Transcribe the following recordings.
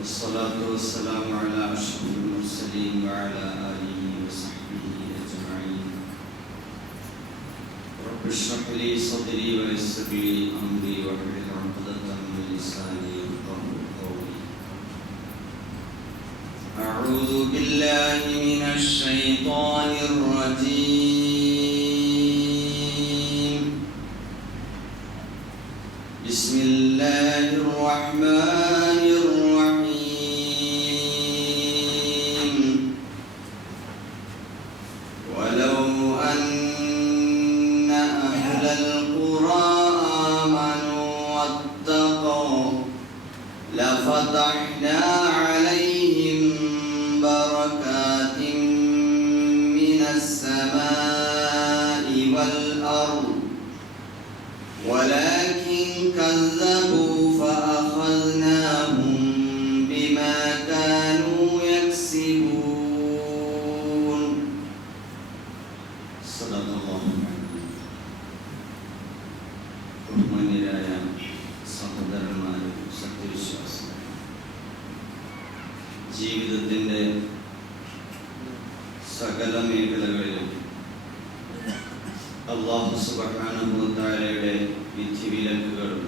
والصلاة والسلام على أشرف المرسلين وعلى آله وصحبه أجمعين. رب اشرح لي صدري ويسر لي أمري واحلل عقدة من لساني يفقهوا قولي. أعوذ بالله من الشيطان الرجيم. بسم الله الرحمن الرحيم. ولو أن أهل القرى آمنوا واتقوا لفتحنا عليهم بركات من السماء والأرض ولكن كذبوا فأخذناهم بما كانوا يكسبون. صدق الله العظيم. ബഹുമാന്യരായ സഹോദരന്മാരും സത്യവിശ്വാസികളും, ജീവിതത്തിൻ്റെ സകല മേഖലകളിലും അല്ലാഹു സുബ്ഹാനഹു വ തആലയുടെ വിധിവിലക്കുകളും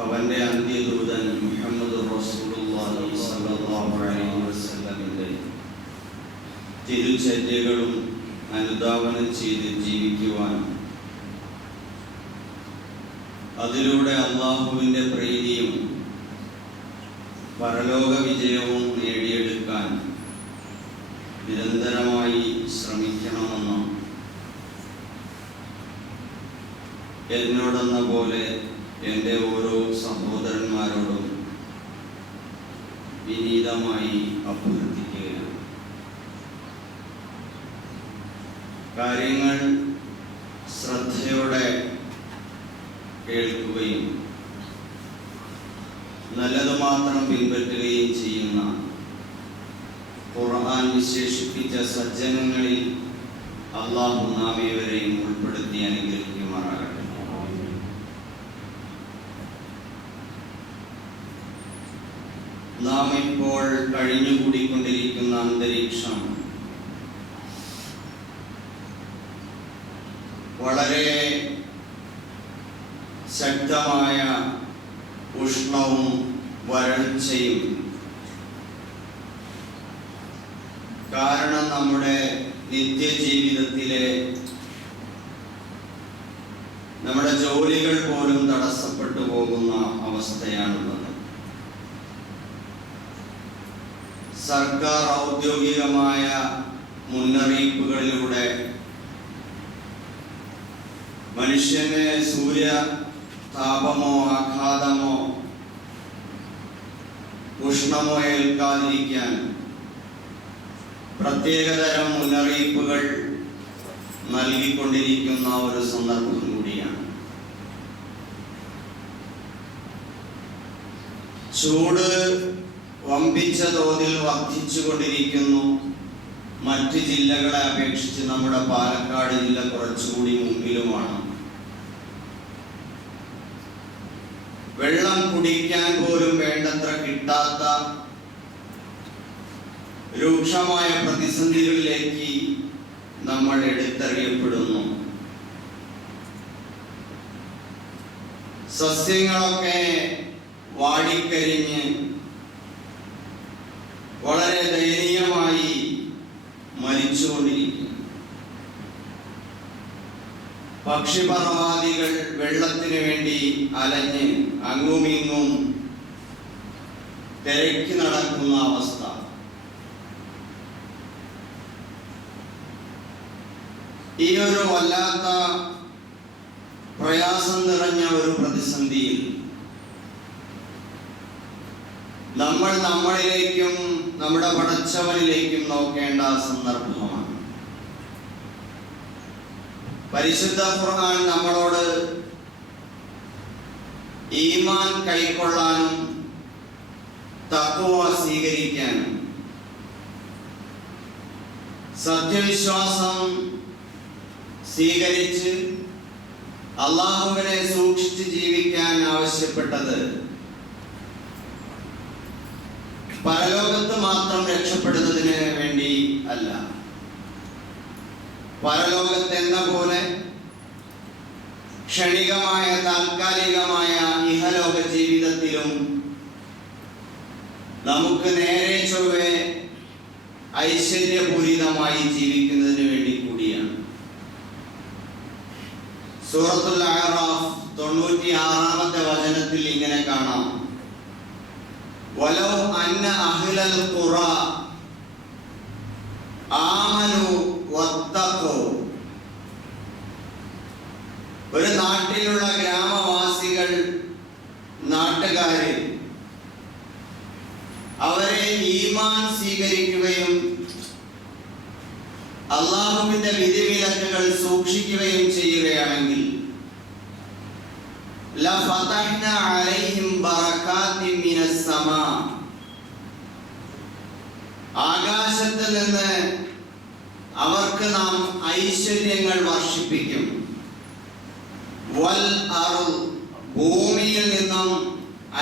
അവന്റെ അന്ത്യദൂതൻ മുഹമ്മദ് റസൂലുള്ളാഹി സ്വല്ലല്ലാഹു അലൈഹി വസല്ലമിന്റെ തിരുചര്യകളും അനുധാവനം ചെയ്ത് ജീവിക്കുവാൻ, അതിലൂടെ അല്ലാഹുവിന്റെ പ്രീതിയും പരലോക വിജയവും നേടിയെടുക്കാൻ നിരന്തരമായി ശ്രമിക്കണമെന്നും എന്നോടെന്ന പോലെ എൻ്റെ ഓരോ സഹോദരന്മാരോടും വിനീതമായി അഭ്യർത്ഥിക്കുകയാണ്. കാര്യങ്ങൾ ശ്രദ്ധയോടെ കേൾക്കുകയും നല്ലത് മാത്രം പിൻപറ്റുകയും ചെയ്യുന്ന ഖുർആൻ വിശേഷിപ്പിച്ച സജ്ജനങ്ങളിൽ അല്ലാഹു നാം ഏവരെയും ഉൾപ്പെടുത്തി അനുഗ്രഹിക്കുമാറാകട്ടെ. നാം ഇപ്പോൾ കഴിഞ്ഞുകൂടിക്കൊണ്ടിരിക്കുന്ന അന്തരീക്ഷം വളരെ ശക്തമായ ഉഷ്ണവും വരൾച്ചയും, കാരണം നമ്മുടെ നിത്യജീവിതത്തിലെ നമ്മുടെ ജോലികൾ പോലും തടസ്സപ്പെട്ടു പോകുന്ന അവസ്ഥയാണുള്ളത്. സർക്കാർ ഔദ്യോഗികമായ മുന്നറിയിപ്പുകളിലൂടെ മനുഷ്യന് സൂര്യ താപമോ ആഘാതമോ ഉഷ്ണമോ ഏൽക്കാതിരിക്കാൻ പ്രത്യേകതരം മുന്നറിയിപ്പുകൾ നൽകിക്കൊണ്ടിരിക്കുന്ന ഒരു സന്ദർഭം കൂടിയാണ്. ചൂട് വമ്പിച്ച തോതിൽ വർദ്ധിച്ചുകൊണ്ടിരിക്കുന്നു. മറ്റ് ജില്ലകളെ അപേക്ഷിച്ച് നമ്മുടെ പാലക്കാട് ജില്ല കുറച്ചുകൂടി മുമ്പിലുമാണ്. വെള്ളം കുടിക്കാൻ പോലും വേണ്ടത്ര കിട്ടാത്ത രൂക്ഷമായ പ്രതിസന്ധികളിലേക്ക് നമ്മൾ എടുത്തെറിയപ്പെടുന്നു. സസ്യങ്ങളൊക്കെ വാടിക്കരിഞ്ഞ് വളരെ ദയനീയമായി മരിച്ചുകൊണ്ടിരിക്കുന്നു. പക്ഷിപർവാദികൾ വെള്ളത്തിന് വേണ്ടി അലഞ്ഞ് അങ്ങുമിങ്ങും തിരക്കി നടക്കുന്ന അവസ്ഥ. ഈ ഒരു വല്ലാത്ത പ്രയാസം നിറഞ്ഞ ഒരു പ്രതിസന്ധിയിൽ നമ്മൾ നമ്മളിലേക്കും നമ്മുടെ പടച്ചവനിലേക്കും നോക്കേണ്ട സന്ദർഭമാണ്. പരിശുദ്ധ ഖുർആൻ നമ്മളോട് ഈമാൻ കൈക്കൊള്ളാനും തഖ്വ സ്വീകരിക്കാനും സത്യവിശ്വാസം സ്വീകരിച്ച് അള്ളാഹുവിനെ സൂക്ഷിച്ച് ജീവിക്കാൻ ആവശ്യപ്പെട്ടത് പരലോകത്ത് മാത്രം രക്ഷപ്പെടുന്നതിന് വേണ്ടി അല്ല. പരലോകത്തെന്ന പോലെ ക്ഷണികമായ താൽക്കാലികമായ ഇഹലോക ജീവിതത്തിലും നമുക്ക് നേരെ ചൊവ്വേ ഐശ്വര്യപൂരിതമായി ജീവിക്കുന്നതിന് വേണ്ടി കൂടിയാണ്. സൂറത്തുൽ അഅറാഫ് 96-ാമത്തെ വചനത്തിൽ ഇങ്ങനെ കാണാം: വലൗ അന്ന അഹ്ലൽ ഖുറ ആമനു വത്തഖൂ. ഒരു നാട്ടിലുള്ള ഗ്രാമവാസികൾ, നാട്ടുകാര് അവരെ ഈമാൻ സ്വീകരിക്കുകയും അല്ലാഹുവിന്റെ വിധിവിലക്കുകൾ സൂക്ഷിക്കുകയും ചെയ്യുകയാണെങ്കിൽ ലഫതഹ്നാ അലൈഹിം ബറകാത്തിൻ മിനസ് സമാ. ആകാശത്ത് നിന്ന് അവർക്ക് നാം ഐശ്വര്യങ്ങൾ വർഷിപ്പിക്കും. വൽ അർദ്, ഭൂമിയിൽ നിന്നും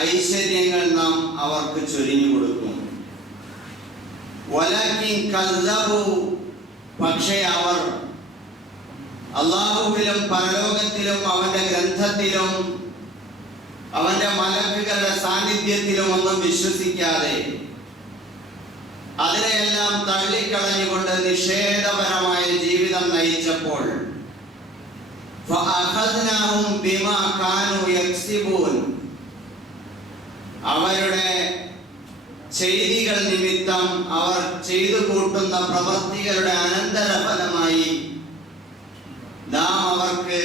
ഐശ്വര്യങ്ങൾ നാം അവർക്ക് ചൊരിഞ്ഞു കൊടുക്കും. വലകിൻ കസ്സബു, പക്ഷേ അവർ അല്ലാഹുവിലും പരലോകത്തിലും അവന്റെ ഗ്രന്ഥത്തിലും അവന്റെ മലക്കുകളുടെ സാന്നിധ്യത്തിലും ഒന്നും വിശ്വസിക്കാതെ അതിനെയെല്ലാം തള്ളിക്കളഞ്ഞുകൊണ്ട് നിഷേധപരമായ ജീവിതം നയിച്ചപ്പോൾ ഫഅഖദ്നാഹും ബിമാ കാനൂ യക്സിബൂൻ, അവരുടെ ചെയ്തികൾ നിമിത്തം അവർ ചെയ്തു കൂട്ടുന്ന പ്രവൃത്തികളുടെ അനന്തരഫലമായി നാം അവർക്ക്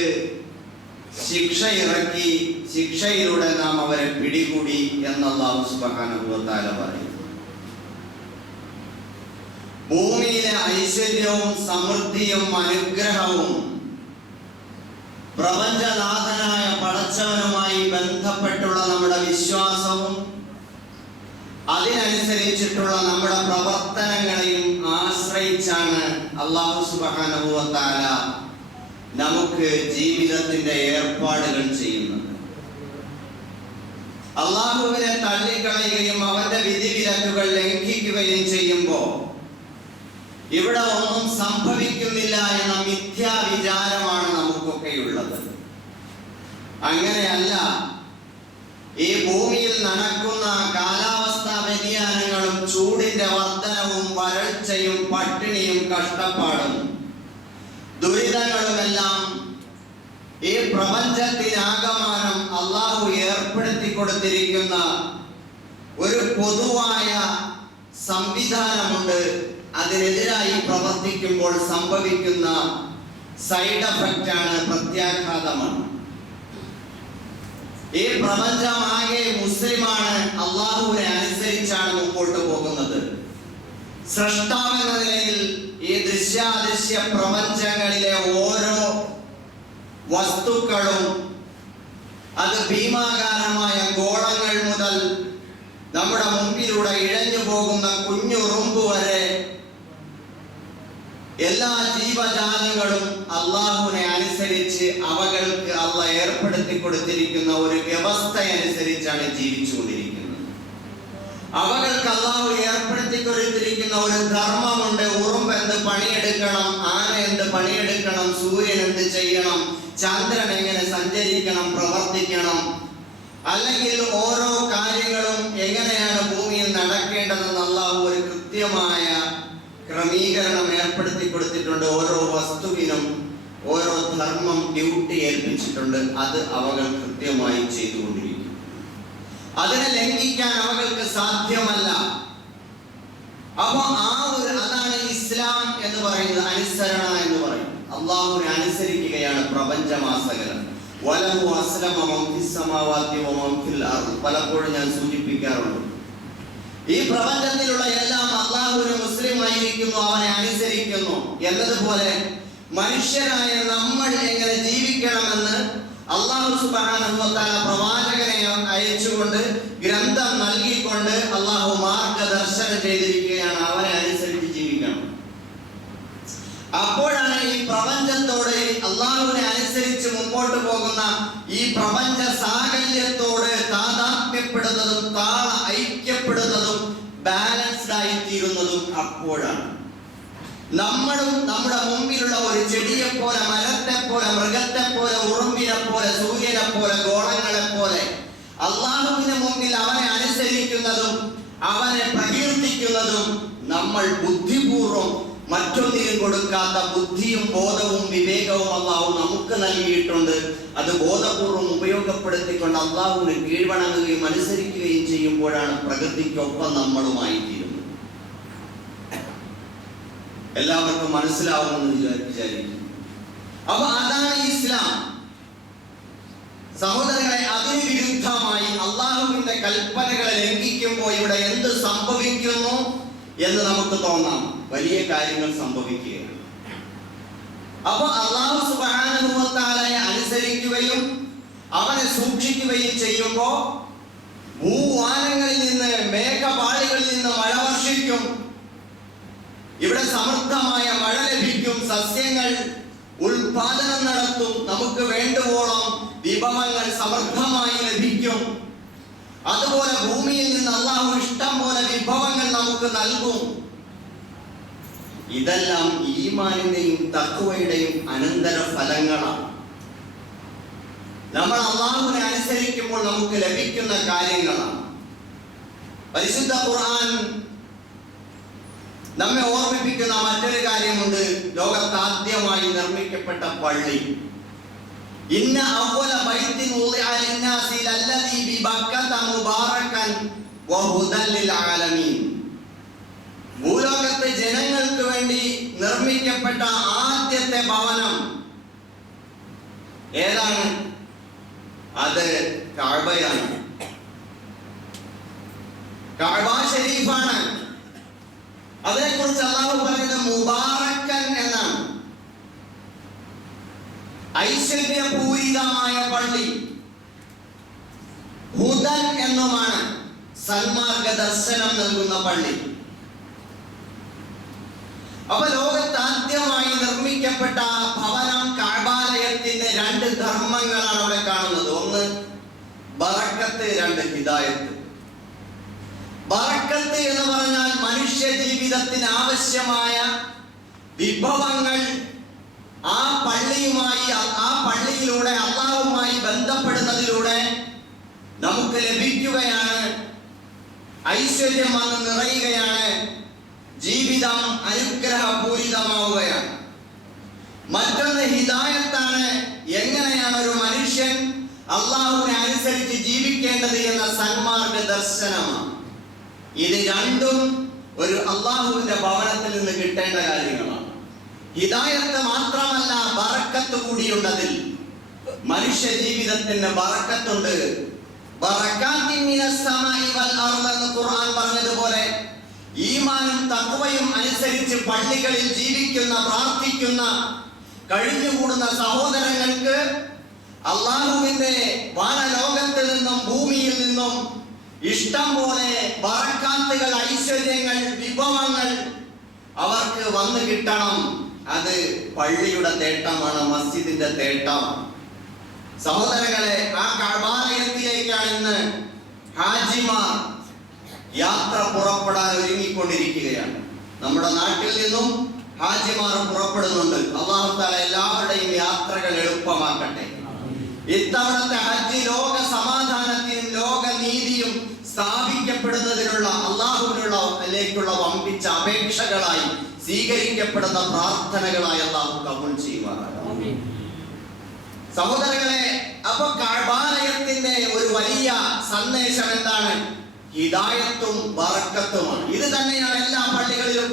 ശിക്ഷ ഇറക്കി, ശിക്ഷയിലൂടെ നാം അവരെ പിടികൂടി എന്ന് അല്ലാഹു സുബ്ഹാനഹു വ തആല പറയുന്നു. ഭൂമിയിലെ ഐശ്വര്യവും സമൃദ്ധിയും അനുഗ്രഹവും പ്രപഞ്ചനാഥനായ പടച്ചവനുമായി ബന്ധപ്പെട്ടുള്ള നമ്മുടെ വിശ്വാസവും അതിനനുസരിച്ചിട്ടുള്ള നമ്മുടെ പ്രവർത്തനങ്ങളെയും ആശ്രയിച്ചാണ് അല്ലാഹു സുബ്ഹാനഹു വ തആല നമുക്ക് ജീവിതത്തിന്റെ ഏർപ്പാടുകൾ ചെയ്യുന്നത്. അല്ലാഹുവിനെ തള്ളിക്കളയുകയും അവന്റെ വിധിവിലക്കുകൾ ലംഘിക്കുകയും ചെയ്യുമ്പോൾ ഇവിടെ ഒന്നും സംഭവിക്കുന്നില്ല എന്ന മിഥ്യാവിചാരമാണ് നമുക്കൊക്കെയുള്ളത്. അങ്ങനെയല്ല. ഈ ഭൂമിയിൽ നടക്കുന്ന കാലാവസ്ഥാ വ്യതിയാനങ്ങളും ചൂടിന്റെ വർധനവും വരൾച്ചയും പട്ടിണിയും കഷ്ടപ്പാടും ദുരിതങ്ങളുമെല്ലാം ഈ പ്രപഞ്ചത്തിനാകമാനം അല്ലാഹു ഏർപ്പെടുത്തി കൊടുത്തിരിക്കുന്ന ഒരു പൊതുവായ സംവിധാനമുണ്ട്. അതിനെതിരായി പ്രവർത്തിക്കുമ്പോൾ സംഭവിക്കുന്ന സൈഡ് എഫക്റ്റ് ആണ്, പ്രത്യാഘാതമാണ്. ഈ പ്രപഞ്ചമാകെ മുസ്ലിമാണ്, അള്ളാഹുവിനെ അനുസരിച്ചാണ് മുമ്പോട്ട് പോകുന്നത്. സൃഷ്ടാവെന്ന നിലയിൽ ഈ ദൃശ്യാദൃശ്യ പ്രപഞ്ചങ്ങളിലെ ഓരോ വസ്തുക്കളും, അത് ഭീമാകാരമായ ഗോളങ്ങൾ മുതൽ നമ്മുടെ മുമ്പിലൂടെ ഇഴഞ്ഞു പോകുന്ന കുഞ്ഞുറുമ്പ് വരെ എല്ലാ ജീവജാലങ്ങളും അള്ളാഹുവിനെ അനുസരിച്ച് അവകൾക്ക് അള്ളാഹ് ഏർപ്പെടുത്തി കൊടുത്തിരിക്കുന്ന ഒരു വ്യവസ്ഥയനുസരിച്ചാണ് ജീവിച്ചുകൊണ്ടിരിക്കുന്നത്. അവകൾക്ക് അള്ളാഹു ഏർപ്പെടുത്തി കൊടുത്തിരിക്കുന്ന ഒരു ധർമ്മമുണ്ട്. ഉറുമ്പ് എന്ത് പണിയെടുക്കണം, ആന എന്ത് പണിയെടുക്കണം, സൂര്യൻ എന്ത് ചെയ്യണം, ചന്ദ്രൻ എങ്ങനെ സഞ്ചരിക്കണം, പ്രവർത്തിക്കണം, അല്ലെങ്കിൽ ഓരോ കാര്യങ്ങളും എങ്ങനെയാണ് ഭൂമിയിൽ നടക്കേണ്ടതെന്ന് അള്ളാഹു ഒരു കൃത്യമായ ക്രമീകരണം ഏർപ്പെടുത്തി കൊടുത്തിട്ടുണ്ട്. ഓരോ വസ്തുവിനും ഓരോ ധർമ്മം, ഡ്യൂട്ടി ഏൽപ്പിച്ചിട്ടുണ്ട്. അത് അവകൾ കൃത്യമായി ചെയ്തുകൊണ്ടിരിക്കും. അതിനെ ലംഘിക്കാൻ അവകൾക്ക് സാധ്യമല്ല. അപ്പൊ അതാണ് ഇസ്ലാം എന്ന് പറയുന്നത്, അനുസരണ എന്ന് പറയും. അള്ളാഹുവിനെ അനുസരിക്കുകയാണ് പ്രപഞ്ചമാസകലം. വലഹു അസ്ലമ മൻ ഫിസ് സമാവാതി വ മൻ ഫിൽ അർദ്. പലപ്പോഴും ഞാൻ സൂചിപ്പിക്കാറുണ്ട്, ഈ പ്രപഞ്ചത്തിലുള്ള എല്ലാം അള്ളാഹുവിന് മുസ്ലിമായിരിക്കുന്നു, അവനെ അനുസരിക്കുന്നു എന്നതുപോലെ മനുഷ്യരായ നമ്മൾ എങ്ങനെ ജീവിക്കണമെന്ന് അല്ലാഹു സുബ്ഹാനഹു വ തആല പ്രവാചകനെ അയച്ചുകൊണ്ട് ഗ്രന്ഥം നൽകിക്കൊണ്ട് അല്ലാഹു മാർഗദർശനം ചെയ്തിരിക്കുകയാണ്. അവനെ അനുസരിച്ച് ജീവിക്കണം. അപ്പോഴാണ് ഈ പ്രപഞ്ചത്തോട്, അല്ലാഹുവിനെ അനുസരിച്ച് മുമ്പോട്ട് പോകുന്ന ഈ പ്രപഞ്ച സാകല്യത്തോട് താദാത്മ്യപ്പെടുന്നതും ഐക്യപ്പെടുന്നതും ബാലൻസ്ഡ് ആയിത്തീരുന്നതും അപ്പോഴാണ്. നമ്മളും നമ്മുടെ മുമ്പിലുള്ള ഒരു ചെടിയെ പോലെ, മരത്തെ പോലെ, മൃഗത്തെ പോലെ, ഉറുമ്പിനെ പോലെ, സൂര്യനെ പോലെ, ഗോളങ്ങളെ പോലെ അള്ളാഹുവിന് മുമ്പിൽ അവനെ അനുസരിക്കുന്നതും അവനെ പ്രകീർത്തിക്കുന്നതും നമ്മൾ ബുദ്ധിപൂർവം മറ്റൊന്നിനും കൊടുക്കാത്ത ബുദ്ധിയും ബോധവും വിവേകവും അള്ളാഹു നമുക്ക് നൽകിയിട്ടുണ്ട്. അത് ബോധപൂർവം ഉപയോഗപ്പെടുത്തിക്കൊണ്ട് അള്ളാഹുവിന് കീഴ്വണങ്ങുകയും അനുസരിക്കുകയും ചെയ്യുമ്പോഴാണ് പ്രകൃതിക്കൊപ്പം നമ്മളുമായി തീരുന്നത്. എല്ലാവർക്കും മനസ്സിലാവുമെന്ന് വിചാരിക്കുന്നു. അപ്പൊ അതാണ് ഇസ്ലാം. സഹോദരങ്ങളെ, അതിന് വിരുദ്ധമായി അള്ളാഹുവിന്റെ കൽപ്പനകളെ ലംഘിക്കുമ്പോൾ ഇവിടെ എന്ത് സംഭവിക്കുന്നു എന്ന് നമുക്ക് തോന്നാം. വലിയ കാര്യങ്ങൾ സംഭവിക്കുകയാണ്. അപ്പൊ അല്ലാഹു സുബ്ഹാനഹു വ തആലയെ അനുസരിക്കുകയും അവനെ സൂക്ഷിക്കുകയും ചെയ്യുമ്പോൾ ഭൂവാനങ്ങളിൽ നിന്ന്, മേഘപാളികളിൽ നിന്ന് മഴ വർഷിക്കും. ഇവിടെ സമൃദ്ധമായ മഴ ലഭിക്കും. സസ്യങ്ങൾ ഉൽപാദനം നടത്തും. നമുക്ക് വേണ്ടുവോളം വിഭവങ്ങൾ സമൃദ്ധമായി ലഭിക്കും. അതുപോലെ ഭൂമിയിൽ നിന്ന് അല്ലാഹു ഇഷ്ടം പോലെ വിഭവങ്ങൾ നമുക്ക് നൽകും. ഇതെല്ലാം ഈമാനിന്റെയും തഖ്വയുടെയും അനന്തര ഫലങ്ങളാണ്. നമ്മൾ അല്ലാഹുവിനെ അനുസരിക്കുമ്പോൾ നമുക്ക് ലഭിക്കുന്ന കാര്യങ്ങളാണ്. പരിശുദ്ധ ഖുർആൻ നമ്മെ ഓർമ്മിപ്പിക്കുന്ന മറ്റൊരു കാര്യമുണ്ട്. ലോകത്താദ്യമായി നിർമ്മിക്കപ്പെട്ട പള്ളി. ഇന്ന അവ്വല ബൈത്തിൻ ഉളിഅ ലിന്നാസി ലല്ലദീ ബിബക്കത മുബാറകൻ വഹുദൻ ലിൽ ആലമീൻ. ഭൂലോകത്തെ ജനങ്ങൾക്ക് വേണ്ടി നിർമ്മിക്കപ്പെട്ട ആദ്യത്തെ ഭവനം ഏതാണ്? അത് കഅബയാണ്. കഅബ ശരീഫാണ്. അതിനെക്കുറിച്ച് അല്ലാഹു പറയുന്നത് മുബാറക്കൻ എന്നാണ്. ഐശ്വര്യപൂരിതമായ പള്ളി. ഹുദൻ എന്നുമാണ്. സന്മാർഗ ദർശനം നൽകുന്ന പള്ളി. അപ്പൊ ലോകത്താദ്യമായി നിർമ്മിക്കപ്പെട്ട ഭവനം കഅബാലയത്തിന്റെ രണ്ട് ധർമ്മങ്ങളാണ് അവിടെ കാണുന്നത്. ഒന്ന് ബറക്കത്ത്, രണ്ട് ഹിദായത്ത്. ബറക്കത്ത് എന്ന് പറഞ്ഞാൽ മനുഷ്യ ജീവിതത്തിന് ആവശ്യമായ വിഭവങ്ങൾ ആ പള്ളിയുമായി, ആ പള്ളിയിലൂടെ അല്ലാഹുവുമായി ബന്ധപ്പെടുന്നതിലൂടെ നമുക്ക് ലഭിക്കുകയാണ്. ഐശ്വര്യം വന്ന് നിറയുകയാണ്. ജീവിതം അനുഗ്രഹപൂരിതമാവുകയാണ്. മറ്റൊന്ന് ഹിദായത്താണ്. എങ്ങനെയാണ് ഒരു മനുഷ്യൻ അല്ലാഹുവിനെ അനുസരിച്ച് ജീവിക്കേണ്ടത് എന്ന സന്മാർഗ ദർശനമാണ്. ഇത് രണ്ടും ഒരു അല്ലാഹുവിന്റെ ഭവനത്തിൽ നിന്ന് കിട്ടേണ്ട കാര്യങ്ങളാണ്. ഹിദായത്ത് മാത്രമല്ല, ബറക്കത്ത് കൂടിയുണ്ടതിൽ. മനുഷ്യ ജീവിതത്തിന് ബറക്കത്തുണ്ട്. ബറകാത്തിൻ മിനസ് സമാഇ വൽ അർദ് എന്ന് ഖുർആൻ പറഞ്ഞതുപോലെ ഈമാനും തഖ്വയും അനുസരിച്ച് പള്ളികളിൽ ജീവിക്കുന്ന, പ്രാർത്ഥിക്കുന്ന, കഴിഞ്ഞുകൂടുന്ന സഹോദരങ്ങൾക്ക് അല്ലാഹുവിന്റെ വാനലോകത്തിൽ നിന്നും ഭൂമിയിൽ നിന്നും ഇഷ്ടം പോലെ ബറക്കാത്തുകൾ, ഐശ്വര്യങ്ങൾ, വിഭവങ്ങൾ അവർക്ക് വന്നു കിട്ടണം. അത് പള്ളിയുടെ തേട്ടമാണ്, മസ്ജിദിന്റെ തേട്ടമാണ്. സഹോദരങ്ങളെ, ആ കഅബാലയത്തിലേക്കാണ് ഇന്ന് ഹാജിമാർ യാത്ര പുറപ്പെടാൻ ഒരുങ്ങിക്കൊണ്ടിരിക്കുകയാണ്. നമ്മുടെ നാട്ടിൽ നിന്നും ഹാജിമാർ പുറപ്പെടുന്നുണ്ട്. അല്ലാഹു തആല എല്ലാവരുടെയും യാത്രകൾ എളുപ്പമാക്കട്ടെ. ഇത്തവണത്തെ ഹജ്ജ് ലോക സമാധാനത്തിനും ലോക നീതിയും സ്ഥാപിക്കപ്പെടുന്നതിനുള്ള അല്ലാഹുവിനുള്ള വമ്പിച്ച അപേക്ഷകളായി സ്വീകരിക്കപ്പെടുന്ന പ്രാർത്ഥനകളായി അല്ലാഹു കബൂൽ ചെയ്യുമാറാകട്ടെ. സഹോദരങ്ങളെ, അപ്പൊ കഅബാലയത്തിന്റെ ഒരു വലിയ സന്ദേശം എന്താണ്? ഹിദായത്തും ബറക്കത്തുമാണ്. ഇത് തന്നെയാണ് എല്ലാ പള്ളികളിലും.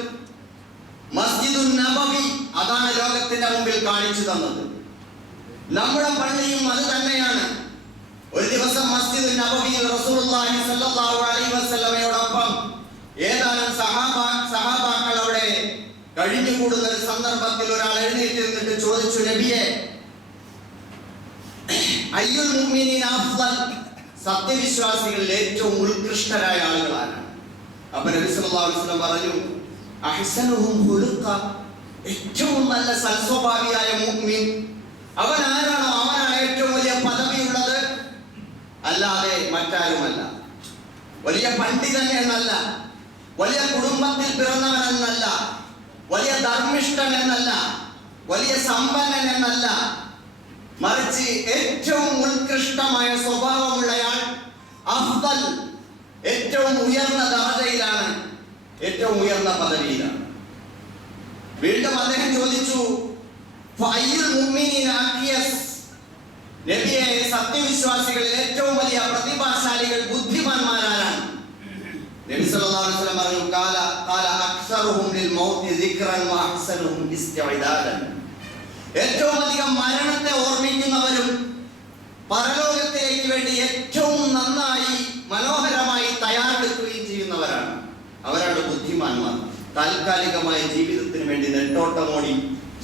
മസ്ജിദുൻ നബവി അതാണ് ലോകത്തിന്റെ മുമ്പിൽ കാണിച്ചു തന്നത്. നമ്മുടെ പള്ളിയും അത് തന്നെയാണ്. ഒരു ദിവസം മസ്ജിദുൻ നബവിയിൽ റസൂലുള്ളാഹി സ്വല്ലല്ലാഹു അലൈഹി വസല്ലമയോടൊപ്പം ഏതാനും സഹാബാക്കൾ അവിടെ കഴിഞ്ഞുകൂടുന്ന ഒരു സന്ദർഭത്തിൽ ഒരാൾ എഴുന്നേറ്റ് നിന്നിട്ട് ചോദിച്ചു, നബിയെ, അയ്യുൽ മുഅ്മിനീന അഫ്ളൽ, സത്യവിശ്വാസികളിൽ ഏറ്റവും ഉത്കൃഷ്ടരായ ആളുകളാണ്. അപ്പൊ നബി സല്ലല്ലാഹു അലൈഹി വസല്ലം പറഞ്ഞു, അഹ്സനുഹും ഖുലുഖ, ഏറ്റവും നല്ല സൽസ്വഭാവിയായ മുഅ്മിൻ അവൻ ആരാണോ അവനാണ് ഏറ്റവും വലിയ പദവിയുള്ളത്, അല്ലാതെ മറ്റാരുമല്ല. വലിയ പണ്ഡിതൻ എന്നല്ല, വലിയ കുടുംബത്തിൽ പിറന്നവനെന്നല്ല, വലിയ ധർമ്മിഷ്ഠൻ എന്നല്ല, വലിയ സമ്പന്നൻ എന്നല്ല, മറിച്ച് ഏറ്റവും ഉത്കൃഷ്ടമായ സ്വഭാവമുള്ളയാൾ, അഫ്ദൽ, ഏറ്റവും ഉയർന്ന ദറജയിലാണ്, ഏറ്റവും ഉയർന്ന പദവിയിലാണ്. വീണ്ടും അദ്ദേഹം ചോദിച്ചു, ഫഅയ്യുൽ മുഅ്മിനീന അഖിയസ്, നബിയെ, സത്യവിശ്വാസികളിൽ ഏറ്റവും വലിയ പ്രതിഭാശാലികൾ, ബുദ്ധിമാന്മാരാണ്? നബി സല്ലല്ലാഹു അലൈഹി വസല്ലം പറഞ്ഞു, ഖാല അക്സറുഹും ലിൽ മൗതി ദിക്റൻ വ അഹ്സനുഹും ഇസ്തിഅദാദൻ. ഏറ്റവും അധികം മരണത്തെ ഓർമ്മിക്കുന്നവരും പരലോകത്തിലേക്ക് വേണ്ടി ഏറ്റവും നന്നായി മനോഹരമായി തയ്യാറെടുക്കുകയും ചെയ്യുന്നവരാണ്. അവരാണ് ബുദ്ധിമാന്മാർ. താൽക്കാലികമായ ജീവിതത്തിന് വേണ്ടി നെട്ടോട്ടമോടി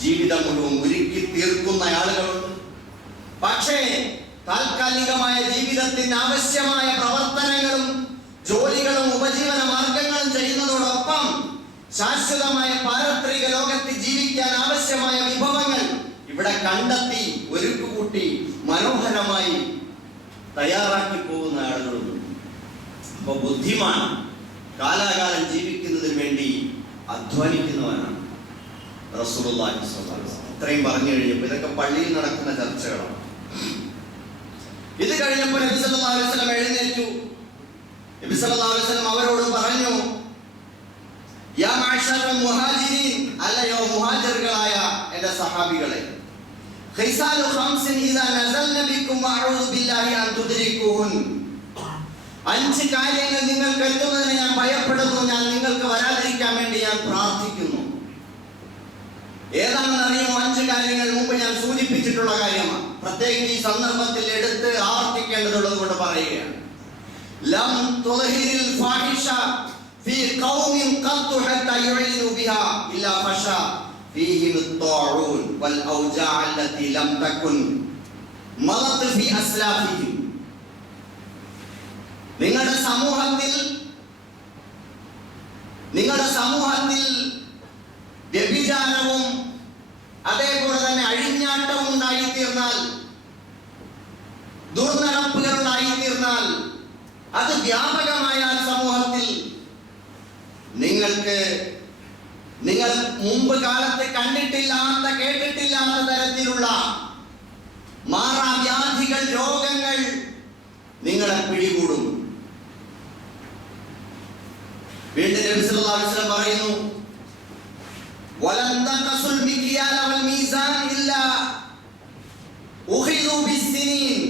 ജീവിതം മുഴുവൻ ഒരുക്കി തീർക്കുന്ന ആളുകളുണ്ട്. പക്ഷേ താൽക്കാലികമായ ജീവിതത്തിന് ആവശ്യമായ പ്രവർത്തനങ്ങളും ജോലികളും ഉപജീവന മാർഗങ്ങളും ചെയ്യുന്നതോടൊപ്പം ശാശ്വതമായ പാരത്രിക ലോകത്ത് ജീവിക്കാൻ ആവശ്യമായ വിഭവങ്ങൾ ഇവിടെ കണ്ടെത്തി ഒരുക്കുകൂട്ടി മനോഹരമായി തയ്യാറാക്കി പോകുന്ന ആളുകളുണ്ട്. അപ്പൊ ബുദ്ധിമാൻ കാലാകാലം ജീവിക്കുന്നതിന് വേണ്ടി അധ്വാനിക്കുന്നവനാണ് റസൂലുള്ളാഹി സ്വല്ലല്ലാഹു അലൈഹി വസല്ലം. ഇത്രയും പറഞ്ഞു കഴിഞ്ഞപ്പോൾ ഇതൊക്കെ പള്ളിയിൽ നടക്കുന്ന ചർച്ചകളാണ്. ഇത് കഴിഞ്ഞപ്പോൾ നബി സല്ലല്ലാഹു അലൈഹി വസല്ലം എഴുന്നേറ്റു. നബി സല്ലല്ലാഹു അലൈഹി വസല്ലം അവരോട് പറഞ്ഞു, യാ മഅ്ശറൽ മുഹാജിരീൻ, അല്ലയോ മുഹാജിറുകളായ എൻ്റെ സഹാബികളെ, ഖിസാലു ഖംസിൻ ഇദാ നസൽന ബിക്കും വഅഊദു ബില്ലാഹി അൻ തുദ്രികുഹുൻ. 5 കാര്യങ്ങൾ നിങ്ങൾക്ക് എത്തുന്നതിന് ഞാൻ ഭയപ്പെടുന്നു, ഞാൻ നിങ്ങൾക്ക് വരാതിരിക്കാൻ വേണ്ടി ഞാൻ പ്രാർത്ഥിക്കുന്നു. ഏതാണെന്ന് അറിയുമോ? 5 കാര്യങ്ങൾ മുമ്പ് ഞാൻ സൂചിപ്പിച്ചിട്ടുള്ള കാര്യമാണ്. പ്രത്യേകിച്ച് ഈ സന്ദർഭത്തിൽ എടുത്ത് ആവർത്തിക്കേണ്ടതുള്ളത് കൊണ്ട് പറയുകയാണ്. ലം തുൽഹിരിൽ ഫാഹിഷ ഫീ ഖൗമിൻ ഖത്തു ഹത്താ യുഅലിനു ബിഹാ ഇല്ലാ ഫശാ ഫീഹിം അത്താഊൻ വൽ ഔജാ അല്ലതി ലം തകുൻ മദത് ഫീ അസ്ലാഫിഹിം. നിങ്ങളുടെ സമൂഹത്തിൽ വ്യഭിചാരവും അതേപോലെ തന്നെ അഴിഞ്ഞാട്ടവും ഉണ്ടായിത്തീർന്നാൽ, ദുർനടപ്പുകൾ ഉണ്ടായിത്തീർന്നാൽ, അത് വ്യാപകമായാൽ സമൂഹത്തിൽ നിങ്ങൾ മുമ്പ് കാലത്ത് കണ്ടിട്ടില്ലാത്ത കേട്ടിട്ടില്ലാത്ത തരത്തിലുള്ള മാറാവ്യാധികൾ, രോഗങ്ങൾ നിങ്ങളെ പിടികൂടും. വീണ്ടും നബി സല്ലല്ലാഹു അലൈഹി വസല്ലം പറയുന്നു, വലൻ തഖസുൽ മിക്യാല വൽ മീസാൻ ഇല്ലാ ഉഖിദു ബിസ്സിനീൻ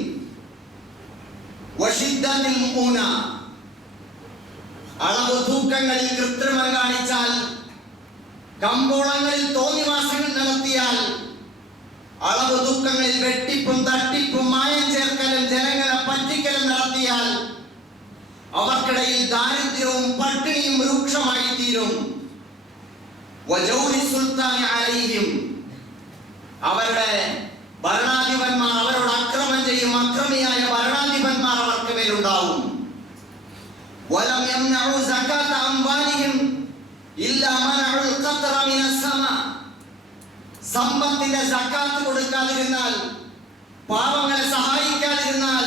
വശിദ്ദത്തിൽ മുഊന. അളവ് തൂക്കങ്ങളിൽ കൃത്രിമം കാണിച്ചാൽ, കമ്പോളങ്ങളിൽ തോന്നിവാസങ്ങൾ നടത്തിയാൽ, അളവ് തൂക്കങ്ങളിൽ വെട്ടിപ്പും തട്ടിപ്പും മായം ചേർക്കലും ജനങ്ങളെ പറ്റിക്കലും നടത്തിയാൽ അവർക്കിടയിൽ ദാരിദ്ര്യവും പട്ടിണിയും രൂക്ഷമായി തീരും. വജൗരി സുൽത്താനി അലൈഹിം, അവരുടെ ഭരണാധിപന്മാർ അവരോട് അക്രമം ചെയ്യും, അക്രമിയായ ഭരണാധിപന്മാർ അവർക്ക് മേലുണ്ടാവും. വലം യംനഉ സകാത അംവാലിഹിം ഇല്ലാ മനഉൽ ഖത്റ മിനസ് സമാ. സമ്പത്തിന്റെ സകാത്ത് കൊടുക്കാതിരുന്നാൽ, പാവങ്ങളെ സഹായിക്കാതിരുന്നാൽ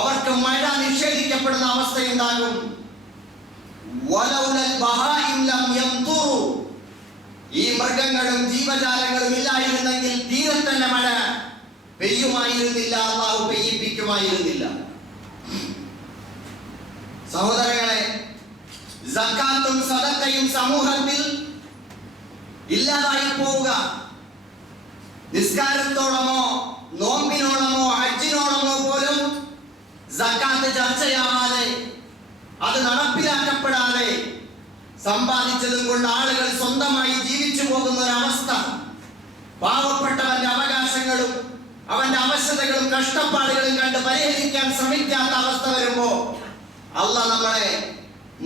അവർക്ക് മഴ നിഷേധിക്കപ്പെടുന്ന അവസ്ഥയുണ്ടാകും. വലൗലൽ ബഹായിം ലം യംതുറു, ഈ മൃഗങ്ങളും ജീവജാലങ്ങളും ഇല്ലായിരുന്നെങ്കിൽ തീരെ തന്നെ മഴ പെയ്യുമായിരുന്നില്ല, അല്ലാഹു പെയ്യിപ്പിക്കുമായിരുന്നില്ല. സഹോദരങ്ങളെ, സകാത്തും സദഖയും സമൂഹത്തിൽ ഇല്ലാതായി പോവുക, നിസ്കാരത്തോളമോ നോമ്പിനോളമോ ഹജ്ജിനോളമോ പോലും സകാത്ത് ചർച്ചയാവാതെ, അത് നടപ്പിലാക്കപ്പെടാതെ സമ്പാദിച്ചതും കൊണ്ട് ആളുകൾ സ്വന്തമായി ജീവിച്ചു പോകുന്ന ഒരവസ്ഥ, പാവപ്പെട്ടവന്റെ അവകാശങ്ങളും അവന്റെ അവശതകളും കഷ്ടപ്പാടുകളും കണ്ട് പരിഹരിക്കാൻ ശ്രമിക്കാത്ത അവസ്ഥ വരുമ്പോ അല്ലാഹ് നമ്മളെ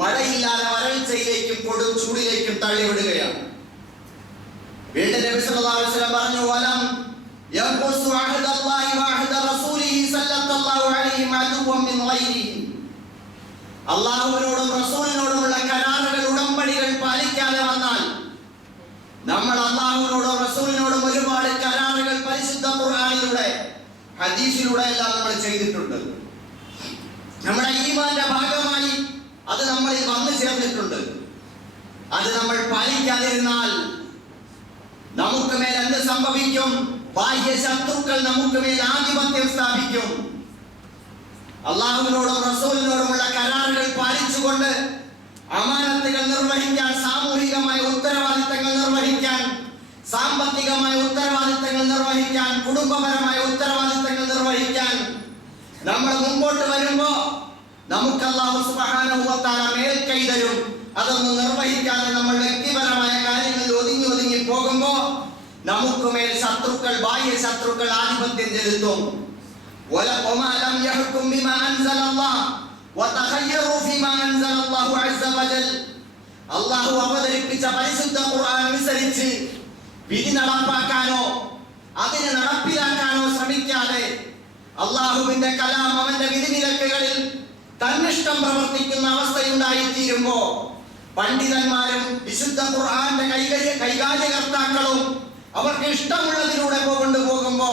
മഴയില്ലാതെ വരൾച്ചയിലേക്കും കൊടും ചൂടിലേക്കും തള്ളിവിടുകയാണ്. വീണ്ടും നബി സല്ലല്ലാഹു അലൈഹി വസല്ലം പറഞ്ഞു, വലം യഖുസു അഹദല്ലാഹി വഅഹദ റസൂലിഹി സല്ലല്ലാഹു അലൈഹി മഅദുവൻ മിൻ ഗൈരിഹി. അല്ലാഹുവിനോടും റസൂലിനോടുമുള്ള കരാറുകൾ, ഉടമ്പടികൾ പാലിക്കാതെ വന്നാൽ, നമ്മൾ അല്ലാഹുവിനോടും റസൂലിനോടും ഒരുപാട് കരാറുകൾ പരിശുദ്ധ ഖുർആനിലൂടെ ഹദീസിലൂടെ എല്ലാം നമ്മൾ ചെയ്തിട്ടുണ്ട്. നമ്മുടെ ഈമാന്റെ ഭാഗമായി അത് നമ്മൾ നമ്മളിൽ വന്നു ചേർന്നിട്ടുണ്ട്. അത് നമ്മൾ പാലിക്കാതിരുന്നാൽ നമുക്ക് മേൽ എന്ത് സംഭവിക്കും? ബാഹ്യ ശത്രുക്കൾ നമുക്ക് മേൽ ആധിപത്യം സ്ഥാപിക്കും. അള്ളാഹുവിനോടും റസൂലിനോടുമുള്ള കരാറുകൾ പാലിച്ചുകൊണ്ട് അമാനത്തുകൾ നിർവഹിക്കാൻ, സാമൂഹികമായ ഉത്തരവാദിത്തങ്ങൾ നിർവഹിക്കാൻ, സാമ്പത്തികമായ ഉത്തരവാദിത്തങ്ങൾ നിർവഹിക്കാൻ, കുടുംബപരമായ ഉത്തരവാദിത്തങ്ങൾ നിർവഹിക്കാൻ നമ്മൾ മുമ്പോട്ട് വരുമ്പോ നമുക്ക് അല്ലാഹു സുബ്ഹാനഹു വ തആല മേൽക്കൈ തരും. അതൊന്നും നിർവഹിക്കാതെ നമ്മൾ വ്യക്തിപരമായ കാര്യങ്ങളിൽ ഒതുങ്ങി പോകുമ്പോ നമുക്ക് മേൽ ശത്രുക്കൾ, ബാഹ്യ ശത്രുക്കൾ ആധിപത്യം ചെലുത്തും. وَمَا لَمْ يَحْكُمْ بِمَا أَنزَلَ اللَّهُ وَتَخَيَّرُوا فِيمَا أَنزَلَ اللَّهُ عَزَّ وَجَلَّ. അല്ലാഹു അവതരിപ്പിച്ച പരിശുദ്ധ ഖുർആൻ അനുസരിച്ച് വിധി നടപ്പാക്കാനോ അതിനെ നടപ്പിലാക്കാനോ ശ്രമിക്കാതെ അല്ലാഹുവിന്റെ കലാം, അവന്റെ വിധിവിലക്കുകളിൽ തന്നിഷ്ടം പ്രവർത്തിക്കുന്ന അവസ്ഥയുണ്ടായിത്തീരുമ്പോ പണ്ഡിതന്മാരും വിശുദ്ധ ഖുർആന്റെ കൈകാര്യകർത്താക്കളും അവർക്ക് ഇഷ്ടമുള്ളതിലൂടെ കൊണ്ടുപോകുമ്പോ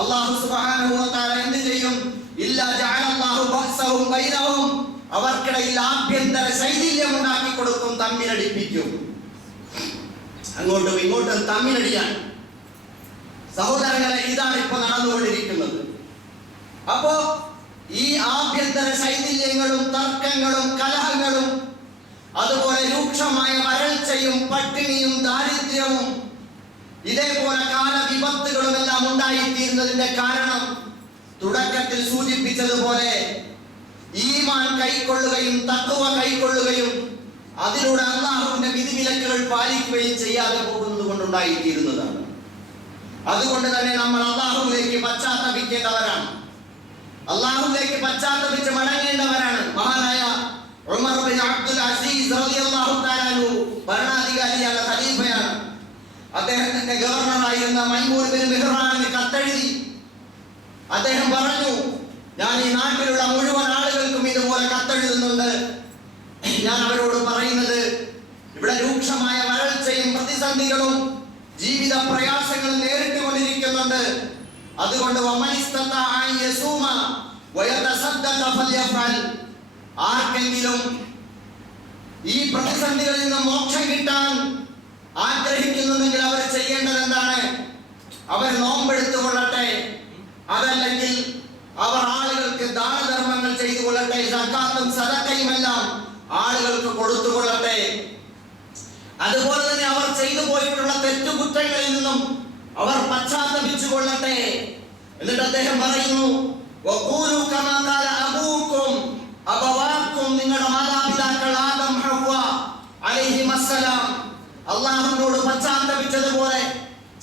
അല്ലാഹു സുബ്ഹാനഹു വ തആല എന്ത് ചെയ്യും? ഇല്ലാ ജഅലല്ലാഹു ബഅസഹും ബൈനഹും, അവർക്കിടയിൽ ആഭ്യന്തര ശൈഥില്യം ഉണ്ടാക്കി കൊടുക്കും, തമ്മിലടിപ്പിക്കും. അങ്ങോട്ടും ഇങ്ങോട്ടും തമ്മിലടിയാണ്. സഹോദരങ്ങളെ, ഇതാണ് ഇപ്പൊ നടന്നുകൊണ്ടിരിക്കുന്നത്. അപ്പോ ഈ ആഭ്യന്തര ശൈഥില്യങ്ങളും തർക്കങ്ങളും കലഹങ്ങളും അതുപോലെ രൂക്ഷമായ വരൾച്ചയും പട്ടിണിയും ദാരിദ്ര്യവും ഇതേപോലെ കാലവിപത്തുകളും എല്ലാം ഉണ്ടായിത്തീരുന്നതിന്റെ കാരണം തുടക്കത്തിൽ സൂചിപ്പിച്ചതുപോലെ ഈമാൻ കൈക്കൊള്ളുകയും തഖ്വ കൈക്കൊള്ളുകയും അതിലൂടെ അല്ലാഹുവിന്റെ വിധിവിലക്കുകൾ പാലിക്കുകയും ചെയ്യാതെ പോകുന്നത് കൊണ്ടുണ്ടായിത്തീരുന്നതാണ്. അതുകൊണ്ട് തന്നെ നമ്മൾ അല്ലാഹുവിലേക്ക് പശ്ചാത്തപിക്കേണ്ടവരാണ്. അല്ലാഹുവിലേക്ക് പശ്ചാത്തപിച്ച് മടങ്ങേണ്ടവരാണ്. മഹാനായ ഉമർ ബിൻ അബ്ദുൽ അസീസ് റളിയല്ലാഹു തആല അൻഹു ഭരണാധികാരിയാണ്, ഖലീഫയാണ്. അദ്ദേഹത്തിന്റെ ഗവർണറായിരുന്ന മൈമൂൻ ബിൻ മിഹ്റാന് കത്തെഴുതി. അദ്ദേഹം പറഞ്ഞു, ഞാൻ ഈ നാട്ടിലുള്ള മുഴുവൻ ആളുകൾക്കും ഇതുപോലെ കത്തെഴുതുന്നുണ്ട്. ഞാൻ അവരോട് പറയുന്നത്, ഇവിടെ രൂക്ഷമായ വരൾച്ചയും പ്രതിസന്ധികളും ജീവിത പ്രയാസങ്ങളും നേരിട്ടുകൊണ്ടിരിക്കുന്നുണ്ട്. അതുകൊണ്ട് ആർക്കെങ്കിലും ഈ പ്രതിസന്ധികളിൽ നിന്ന് മോക്ഷം കിട്ടാൻ ആഗ്രഹിക്കുന്നുണ്ടെങ്കിൽ അവർ ചെയ്യേണ്ടത് എന്താണ്? അവർ നോമ്പെടുത്തു കൊള്ളട്ടെ, അതല്ലെങ്കിൽ അവർ ആളുകൾക്ക് ദാനധർമ്മങ്ങൾ ചെയ്തു കൊള്ളട്ടെ, സക്കാത്തും സദഖയുമെല്ലാം ആളുകൾക്ക് കൊടുത്തുകൊള്ളട്ടെ. അതുപോലെ തന്നെ അവർ ചെയ്തു പോയിട്ടുള്ള തെറ്റുകുറ്റങ്ങളിൽ നിന്നും അവർ പശ്ചാത്തപിച്ചു കൊള്ളട്ടെ. എന്നിട്ട് അദ്ദേഹം പറയുന്നു, വഖൂലു കമാ ഖാല അബൂക്കും, അബവാക്കും, നിങ്ങളുടെ മാതാപിതാക്കൾ ആദം ഹവ്വ അലൈഹിമസ്സലാം അല്ലാഹുവിനോട് പശ്ചാത്തപിച്ചതുപോലെ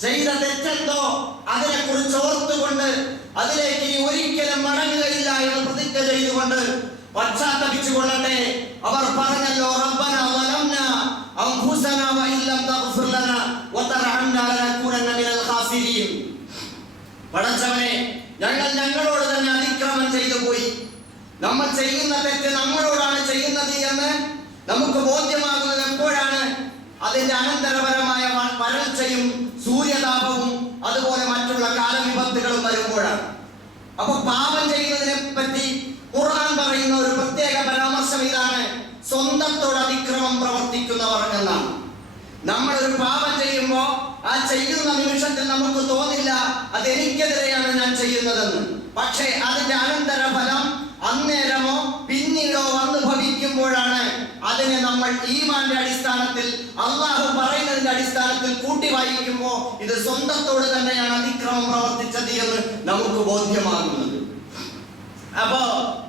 ചെയ്ത തെറ്റെന്തോ അതിനെ കുറിച്ച് ഓർത്തുകൊണ്ട് അതിലേക്ക് ഇനി ഒരിക്കലും മടങ്ങുകയില്ല എന്ന് പ്രതിജ്ഞ ചെയ്തുകൊണ്ട് പശ്ചാത്തപിച്ചു കൊള്ളട്ടെ. അവർ പറഞ്ഞല്ലോ, റബ്ബനാ വലംനാ അൻഫുസനാ വഇല്ലം തഗ്ഫിർ ലനാ വതർഹംനാ ലനകൂനന്ന മിനൽ ഖാസിരീൻ. പടച്ചവനെ, ഞങ്ങൾ ഞങ്ങളോട് തന്നെ അതിക്രമം ചെയ്തു പോയി. നമ്മൾ ചെയ്യുന്ന തെറ്റ് നമ്മളോടാണ് ചെയ്യുന്നത് എന്ന് നമുക്ക് ബോധ്യമാകുന്നത് എപ്പോഴാണ്? അതിന്റെ അനന്തരപരമായ വരൾച്ചയും സൂര്യതാപവും അതുപോലെ മറ്റുള്ള കാലവിപത്തുകളും വരുമ്പോഴാണ്. അപ്പൊ പാപം ചെയ്യുന്നതിനെ പറ്റി ഖുർആൻ പറയുന്ന ഒരു പ്രത്യേക പരാമർശം ഇതാണ്: സ്വന്തത്തോട് അതിക്രമം പ്രവർത്തിക്കുന്നവർ എന്നാണ്. നമ്മൾ ഒരു പാപം ചെയ്യുമ്പോ ആ ചെയ്യുന്ന നിമിഷത്തിൽ നമുക്ക് തോന്നില്ല അതെനിക്കെതിരെയാണ് ഞാൻ ചെയ്യുന്നതെന്ന്. പക്ഷേ അതിന്റെ അനന്തരഫലം അന്നേരമോ പിന്നീടോ വന്നു ഭവിക്കുമ്പോഴാണ് അതിനെ നമ്മൾ ഈമാന്റെ അടിസ്ഥാനത്തിൽ, അള്ളാഹു പറയുന്നതിന്റെ അടിസ്ഥാനത്തിൽ കൂട്ടി വായിക്കുമ്പോ ഇത് സ്വന്തത്തോട് തന്നെയാണ് അതിക്രമം പ്രവർത്തിച്ചത് എന്ന് നമുക്ക് ബോധ്യമാകുന്നത്. അപ്പോ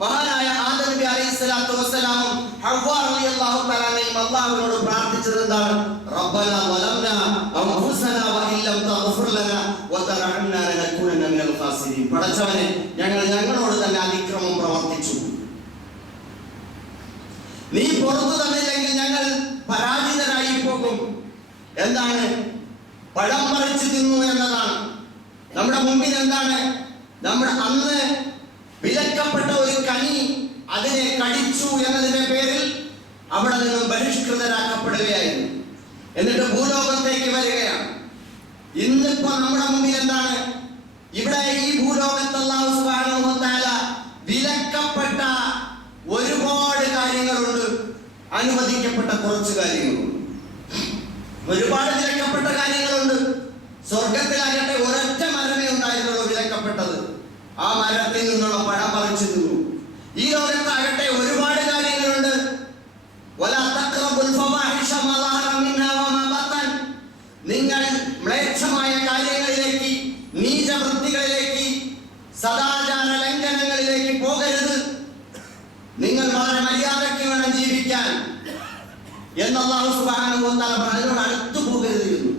മഹാനായ ആദം നബി അലൈഹിസ്സലാത്തു വസ്സലാമും ഹവ്വ റളിയല്ലാഹു തആലയും അല്ലാഹുവിനോട് പ്രാർത്ഥിച്ചത് എന്താണ്? റബ്ബനാ വലംനാ അൻഫുസനാ വഇല്ലം തഗ്ഫിർ ലനാ വതർഹംനാ ലനകൂനന്ന മിനൽ ഖാസിരീൻ. പടച്ചവനെ, ഞങ്ങൾ ഞങ്ങളോട് തന്നെ അതിക്രമം പ്രവർത്തിച്ചു. നീ പുറത്തു തന്നില്ലെങ്കിൽ ഞങ്ങൾ പരാജിതരായി പോകും. എന്താണ്? പഴം പറിച്ചു തിന്നു എന്നതാണ്. നമ്മുടെ മുമ്പിൽ എന്താണ്? നമ്മുടെ അന്ന് വിലക്കപ്പെട്ട ഒരു കനി, അതിനെ കടിച്ചു എന്നതിന്റെ പേരിൽ അവിടെ നിന്നും ബഹിഷ്കൃതരാക്കപ്പെടുകയായിരുന്നു. എന്നിട്ട് ഭൂലോകത്തേക്ക് വരികയാണ്. ഇന്നിപ്പോ നമ്മുടെ മുമ്പിൽ എന്താണ്? ഇവിടെ ഈ ഭൂലോകത്ത് അല്ലാഹു സുബ്ഹാനഹു വ തആല വിലക്കപ്പെട്ട ഒരുപാട് കാര്യങ്ങളുണ്ട്. അനുവദിക്കപ്പെട്ട കുറച്ച് കാര്യങ്ങളുണ്ട്. ഒരുപാട് വിലക്കപ്പെട്ട കാര്യങ്ങളുണ്ട്. സ്വർഗത്തിലാകട്ടെ ഒരൊറ്റ മരമേ ഉണ്ടായിരുന്നുള്ളൂ വിലക്കപ്പെട്ടത്. ആ മരത്തിൽ നിന്നുള്ള പഴം പറിച്ചു തിന്നു. ഈ ലോകത്താകട്ടെ ഒരുപാട് കാര്യങ്ങളുണ്ട്. നിങ്ങൾ മ്ലേച്ഛമായ കാര്യങ്ങളിലേക്ക്, നീചവൃത്തികളിലേക്ക്, സദാചാര ലംഘനങ്ങളിലേക്ക് പോകരുത്. നിങ്ങൾ വളരെ മര്യാദയ്ക്ക് വേണം ജീവിക്കാൻ എന്ന് അല്ലാഹു സുബ്ഹാനഹു വ തആല പറഞ്ഞതിനോട് അടുത്തു പോകരുത് എന്ന്,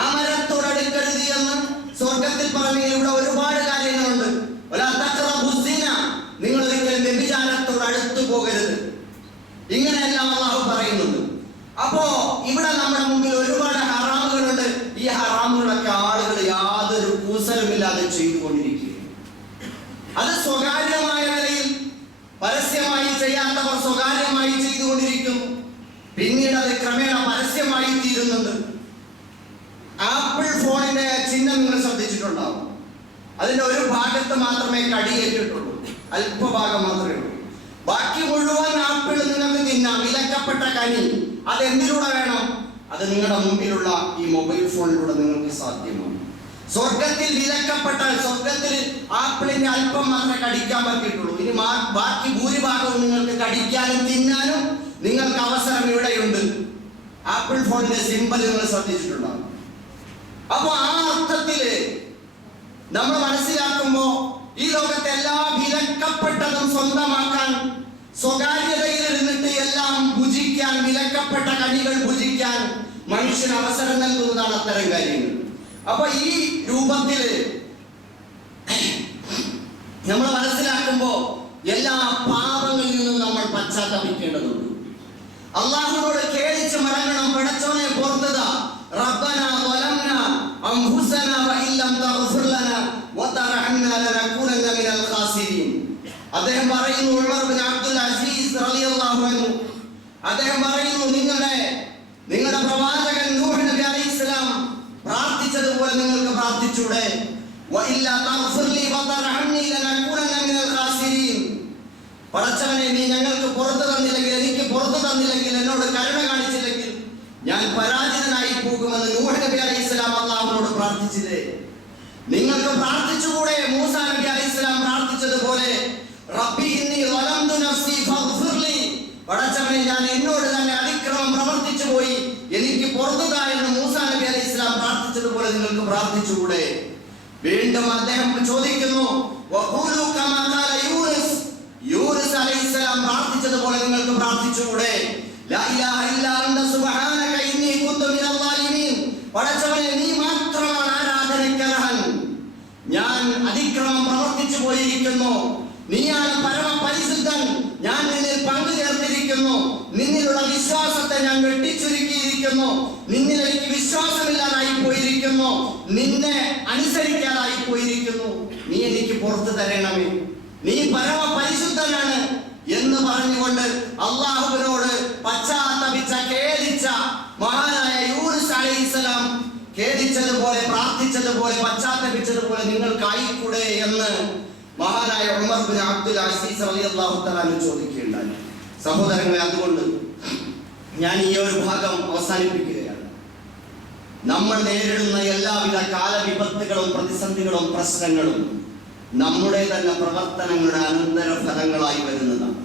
ആ മരത്തോട് അടുക്കരുത് എന്ന് സ്വർഗത്തിൽ പറഞ്ഞ ഇവിടെ ഒരുപാട് കാര്യങ്ങളുണ്ട്. നിങ്ങൾ ഒരിക്കലും വ്യഭിചാരത്തോട് അടുത്തു പോകരുത്, ഇങ്ങനെയെല്ലാം അല്ലാഹു പറയുന്നുണ്ട്. അപ്പോ ഇവിടെ നമ്മുടെ മുമ്പിൽ ഒരുപാട് ഹറാമുകളുണ്ട്. ഈ ഹറാമുകളൊക്കെ ആളുകൾ യാതൊരു കൂസലുമില്ലാതെ ചെയ്തുകൊണ്ടിരിക്കുകയാണ്. അത് സ്വകാര്യമായ നിലയിൽ, പരസ്യമായി ചെയ്യാത്തവർ സ്വകാര്യമായി ചെയ്തുകൊണ്ടിരിക്കും. പിന്നീട് അത് ക്രമേണ പരസ്യമായി തീരുന്നുണ്ട്. ആപ്പിൾ ഫോണിന്റെ ചിഹ്നം നിങ്ങൾ ശ്രദ്ധിച്ചിട്ടുണ്ടാവും. അതിന്റെ ഒരു ഭാഗത്ത് മാത്രമേ കടിയേറ്റിട്ടുള്ളൂ, അല്പഭാഗം മാത്രമേ ഉള്ളൂ. ബാക്കി മുഴുവൻ ആപ്പിൾ നിങ്ങൾക്ക് തിന്നാം. വിലക്കപ്പെട്ട കനി അതെന്തിലൂടെ വേണം? അത് നിങ്ങളുടെ മുമ്പിലുള്ള ഈ മൊബൈൽ ഫോണിലൂടെ നിങ്ങൾക്ക് സാധ്യമാണ്. സ്വർഗത്തിൽ വിലക്കപ്പെട്ട, സ്വർഗത്തിൽ ആപ്പിളിന്റെ അല്പം മാത്രമേ കടിക്കാൻ പറ്റിയിട്ടുള്ളൂ. ഇനി ബാക്കി ഭൂരിഭാഗവും നിങ്ങൾക്ക് കടിക്കാനും തിന്നാനും നിങ്ങൾക്ക് അവസരം ഇവിടെയുണ്ട്. ആപ്പിൾ ഫോണിന്റെ സിമ്പൽ നിങ്ങൾ ശ്രദ്ധിച്ചിട്ടുണ്ടാവും. അപ്പൊ ആ അർത്ഥത്തില് നമ്മൾ മനസ്സിലാക്കുമ്പോ ഈ ലോകത്തെ എല്ലാ വിലക്കപ്പെട്ടതും സ്വന്തമാക്കാൻ, സ്വകാര്യതയിൽ ഇരുന്നിട്ട് എല്ലാം ഭുജിക്കാൻ, വിലക്കപ്പെട്ട കനികൾ ഭുജിക്കാൻ മനുഷ്യന് അവസരം നൽകുന്നതാണ് അത്തരം കാര്യങ്ങൾ. അപ്പൊ ഈ രൂപത്തില് നമ്മൾ മനസ്സിലാക്കുമ്പോ എല്ലാ പാപങ്ങളിൽ നിന്നും നമ്മൾ പശ്ചാത്തപിക്കേണ്ടതുണ്ട്. അള്ളാഹുവോട് കേളിച്ച് മടങ്ങണം. പടച്ചവനെ പുറത്തതാ റബ്ബനാ വലംനാ അൻഫുസനാ വഇല്ലം തഗ്ഫിർ ലനാ വതർഹംനാ ലനകൂനന്ന മിനൽ ഖാസിരീൻ. അദ്ദേഹം പറയുന്നു, ഉമർ ഇബ്നു അബ്ദുൽ അസീസ് റളിയല്ലാഹു അൻഹു അദ്ദേഹം പറയുന്നു, നിങ്ങളുടെ പ്രവാചകൻ നൂഹ് നബി അലൈഹിസ്സലാം പ്രാർത്ഥിച്ചതുപോലെ നിങ്ങൾക്ക് പ്രാർത്ഥിച്ചൂടെ? വഇല്ലാ തഗ്ഫിർ ലി വതർഹംനി ലനകൂനന്ന മിനൽ ഖാസിരീൻ. പടച്ചവനെ, നീ ഞങ്ങൾക്ക് പുറത്തു തന്നില്ലെങ്കിൽ, എനിക്ക് പുറത്തു തന്നില്ലെങ്കിൽ, എന്നോട് കരുണ കാണിച്ചില്ലെങ്കിൽ ഞാൻ പരാജിതനായി പോകുമെന്ന് നൂഹ് നബി അലൈഹിസ്സലാം അല്ലാഹുവോട് പ്രാർത്ഥിച്ചില്ലേ? നിങ്ങൾക്ക് പ്രാർത്ഥിച്ചുകൂടെ? മൂസ നബി അലൈഹിസ്സലാം പ്രാർത്ഥിച്ചതുപോലെ റബ്ബി ഇന്നി വലംതു നഫ്സി ഫഗ്ഫിർ ലി. പടച്ചവനെ, ഞാൻ എന്നോട് തന്നെ അതിക്രമം പ്രവർത്തിച്ചു പോയി, എനിക്ക് പുറത്തു താ എന്ന് മൂസ നബി അലൈഹിസ്സലാം പ്രാർത്ഥിച്ചതുപോലെ നിങ്ങൾക്ക് പ്രാർത്ഥിച്ചുകൂടെ? വീണ്ടും അദ്ദേഹം ചോദിക്കുന്നു, വഖൂലു കമാ ഖാല യൂനുസ്. യൂനുസ് അലൈഹിസ്സലാം പ്രാർത്ഥിച്ചതുപോലെ നിങ്ങൾക്ക് പ്രാർത്ഥിച്ചുകൂടെ? ലാ ഇലാഹ ഇല്ലാ അൻത സുബ്ഹാനക ഇന്നി കുന്തു മിനൽ ളാലിമീൻ. പടച്ചവനെ, നീ മാത്രമാണ് ആരാധനയ്ക്കർഹൻ, ഞാൻ അതിക്രമം പ്രവർത്തിച്ചു പോയിരിക്കുന്നു, നീയാണ് പരമപരിശുദ്ധൻ, ഞാൻ നിന്നിൽ പങ്കു ചേർത്തിരിക്കുന്നു, നിന്നിലുള്ള വിശ്വാസത്തെ ഞാൻ വെട്ടിച്ചുരുക്കിയിരിക്കുന്നു, നിന്നിൽ എനിക്ക് വിശ്വാസമില്ലാതായി പോയിരിക്കുന്നു, നിന്നെ അനുസരിക്കാതായി പോയിരിക്കുന്നു, നീ എനിക്ക് പുറത്തു തരണമേ, നീ പരമപരിശുദ്ധനാണ് എന്ന് പറഞ്ഞുകൊണ്ട് അള്ളാഹുവിനോട് പശ്ചാത്തപിച്ച, ഖേദിച്ച മഹാനായ യൂനുസ് അലൈഹിസ്സലാം ഖേദിച്ചതുപോലെ, പ്രാർത്ഥിച്ചതുപോലെ, പശ്ചാത്തപിച്ചതുപോലെ നിങ്ങൾക്കായിക്കൂടെ എന്ന് മഹാനായ ഉമർ ഇബ്നു അബ്ദുൽ അസീസ് റളിയല്ലാഹു തആല ചോദിക്കുകയുണ്ടായി. സഹോദരങ്ങളെ, അതുകൊണ്ട് ഞാൻ ഈ ഒരു ഭാഗം അവസാനിപ്പിക്കുകയാണ്. നമ്മൾ നേരിടുന്ന എല്ലാവിധ കാലവിപത്തുകളും പ്രതിസന്ധികളും പ്രശ്നങ്ങളും നമ്മുടെ തന്നെ പ്രവർത്തനങ്ങളുടെ അനന്തരഫലങ്ങളായി വരുന്നതാണ്.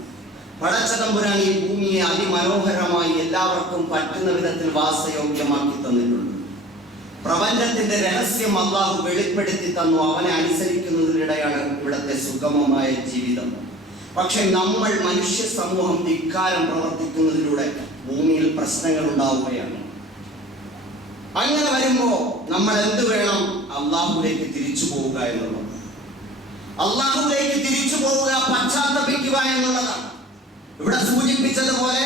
പടച്ചതമ്പുരാൻ ഈ ഭൂമിയെ അതിമനോഹരമായി എല്ലാവർക്കും പറ്റുന്ന വിധത്തിൽ വാസയോഗ്യമാക്കി തന്നിട്ടുണ്ട്. പ്രപഞ്ചത്തിന്റെ രഹസ്യം അല്ലാഹു വെളിപ്പെടുത്തി തന്നു. അവനെ അനുസരിക്കുന്നതിനിടെയാണ് ഇവിടുത്തെ സുഗമമായ ജീവിതം. പക്ഷെ നമ്മൾ മനുഷ്യ സമൂഹം ധിക്കാരം പ്രവർത്തിക്കുന്നതിലൂടെ ഭൂമിയിൽ പ്രശ്നങ്ങൾ ഉണ്ടാവുകയാണ്. അങ്ങനെ വരുമ്പോ നമ്മൾ എന്ത് വേണം? അല്ലാഹുവിലേക്ക് തിരിച്ചു പോവുക എന്നുള്ളത്. അല്ലാഹുവിലേക്ക് തിരിച്ചു പോവുക, പശ്ചാത്തപിക്കുക എന്നുള്ളതാണ്. ഇവിടെ സൂചിപ്പിച്ചതുപോലെ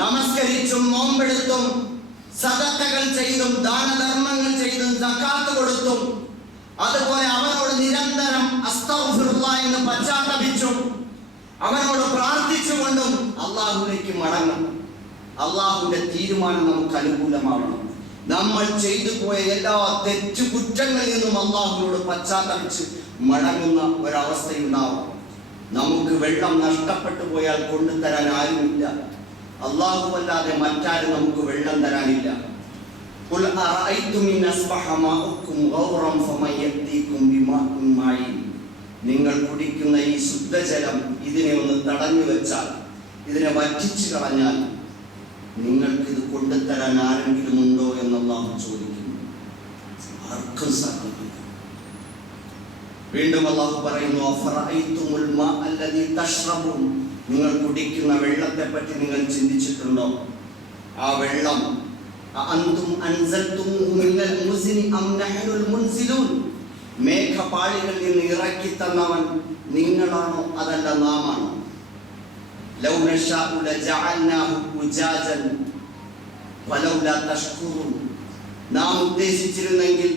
നമസ്കരിച്ചും നോമ്പെടുത്തും സദഖകൾ ചെയ്തും ദാനധർമ്മങ്ങൾ ചെയ്തും സകാത്ത് കൊടുത്തും അതുപോലെ അവനോട് നിരന്തരം അസ്തഗ്ഫിറുല്ലാഹ് എന്ന് പശ്ചാത്തപിച്ചും അവനോട് പ്രാർത്ഥിച്ചുകൊണ്ടും അല്ലാഹുവിലേക്ക് മടങ്ങണം. അല്ലാഹുവിന്റെ തീരുമാനം നമുക്ക് അനുകൂലമാവണം. നമ്മൾ ചെയ്തു പോയ എല്ലാ തെറ്റുകുറ്റങ്ങളിൽ നിന്നും അല്ലാഹുവിനോട് പശ്ചാത്തപിച്ച് മടങ്ങുന്ന ഒരവസ്ഥയുണ്ടാവും. നമുക്ക് വെള്ളം നഷ്ടപ്പെട്ടു പോയാൽ കൊണ്ടുതരാൻ ആരുമില്ല. അല്ലാഹു അല്ലാതെ മറ്റാരും നമുക്ക് വെള്ളം തരാനില്ല. ഖുൽ അറഅയ്തും ഇൻ അസ്ബഹ മാഉക്കും ഗൗറൻ ഫമൻ യഅ്തീകും ബിമാഇൻ മഈൻ. നിങ്ങൾ കുടിക്കുന്ന ഈ ശുദ്ധജലം ഇതിനെ ഒന്ന് തടഞ്ഞു വെച്ചാൽ, ഇതിനെ വറ്റിച്ചു കളഞ്ഞാൽ നിങ്ങൾക്ക് ഇത് കൊണ്ടുതരാൻ ആരെങ്കിലും ഉണ്ടോ എന്ന് അല്ലാഹു ചോദിക്കുന്നു. ആർക്കും സാധ്യമല്ല. വീണ്ടും അല്ലാഹു പറയുന്നു, അഫറഅയ്തുമുൽ മാ അല്ലദീ തശ്റബൂൻ. നിങ്ങൾ കുടിക്കുന്ന വെള്ളത്തെ പറ്റി നിങ്ങൾ ചിന്തിച്ചിട്ടുണ്ടോ? ആ വെള്ളം അഅൻതും അൻസൽതുമൂഹു മിനൽ മുസ്നി അം നഹ്നുൽ മുൻസിലൂൻ. മേഘപാളികളിൽ നിന്ന് ഇറക്കി തന്നവൻ നിങ്ങളാണോ അതല്ല നാമാണോ? ലൗ നശാഉ ലജഅൽനാഹു ഉജാജൻ ഫലൗലാ തഷ്കുറൂൻ. നാം ഉദ്ദേശിച്ചിരുന്നെങ്കിൽ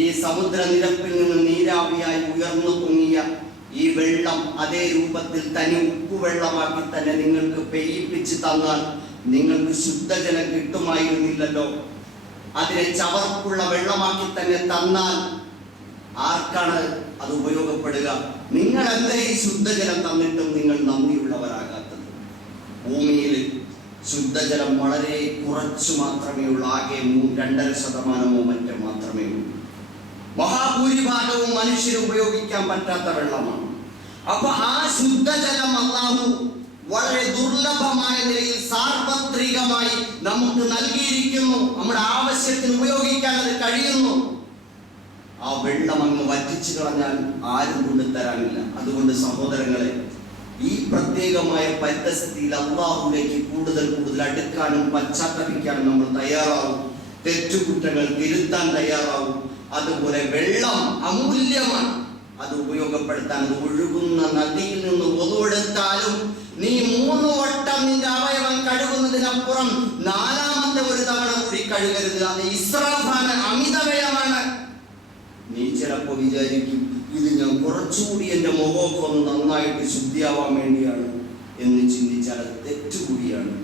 ഈ സമുദ്രനിരപ്പിൽ നിന്ന് നീരാവിയായി ഉയർന്നു പൊങ്ങിയ ഈ വെള്ളം അതേ രൂപത്തിൽ തനി ഉപ്പുവെള്ളമാക്കി തന്നെ നിങ്ങൾക്ക് പെയ്യിപ്പിച്ച് തന്നാൽ നിങ്ങൾക്ക് ശുദ്ധജലം കിട്ടുമായിരുന്നില്ലല്ലോ. അതിനെ ചവർപ്പുള്ള വെള്ളമാക്കി തന്നെ തന്നാൽ ആർക്കാണ് അത് ഉപയോഗപ്പെടുക? നിങ്ങൾ എന്തേ ഈ ശുദ്ധജലം തന്നിട്ടും നിങ്ങൾ നന്ദിയുള്ളവരാകാത്തത്? ഭൂമിയിൽ ശുദ്ധജലം വളരെ കുറച്ചു മാത്രമേ ഉള്ളൂ. ആകെ 2.5% മറ്റോ മാത്രമേ ഉള്ളൂ. മഹാഭൂരിഭാഗവും മനുഷ്യർ ഉപയോഗിക്കാൻ പറ്റാത്ത വെള്ളമാണ്. അപ്പൊ ആ ശുദ്ധജലം അല്ലാഹു വളരെ ദുർലഭമായ നിലയിൽ സാർവത്രികമായി നമുക്ക് നൽകിയിരിക്കുന്നു. നമ്മുടെ ആവശ്യത്തിന് ഉപയോഗിക്കാൻ അത് കഴിയുന്നു. ആ വെള്ളം അങ്ങ് വറ്റിച്ചു കളഞ്ഞാൽ ആരും കൊണ്ടുതരാനില്ല. അതുകൊണ്ട് സഹോദരങ്ങളെ, ഈ പ്രത്യേകമായ പരിതസ്ഥിതിയിൽ അല്ലാഹുവിലേക്ക് കൂടുതൽ അടുക്കാനും പശ്ചാത്തപിക്കാനും നമ്മൾ തയ്യാറാവും. തെറ്റുകുറ്റങ്ങൾ തിരുത്താൻ തയ്യാറാവും. അതുപോലെ വെള്ളം അമൂല്യമാണ്. അത് ഉപയോഗപ്പെടുത്താൻ, അത് ഒഴുകുന്ന നദിയിൽ നിന്ന് ഒതുവെടുത്താലും നീ 3 വട്ടം നിന്റെ അവയവം കഴുകുന്നതിനപ്പുറം 4ാമത്തെ ഒരു തവണ കൂടി കഴുകരുത്. അത് ഇസ്രാഫാണ്, അമിതവ്യയമാണ്. നീ ചിലപ്പോൾ വിചാരിക്കും, ഇത് ഞാൻ കുറച്ചുകൂടി എൻ്റെ മുഖമൊക്കെ ഒന്ന് നന്നായിട്ട് ശുദ്ധിയാവാൻ വേണ്ടിയാണ് എന്ന് ചിന്തിച്ചാൽ അത് തെറ്റുകൂടിയാണ്.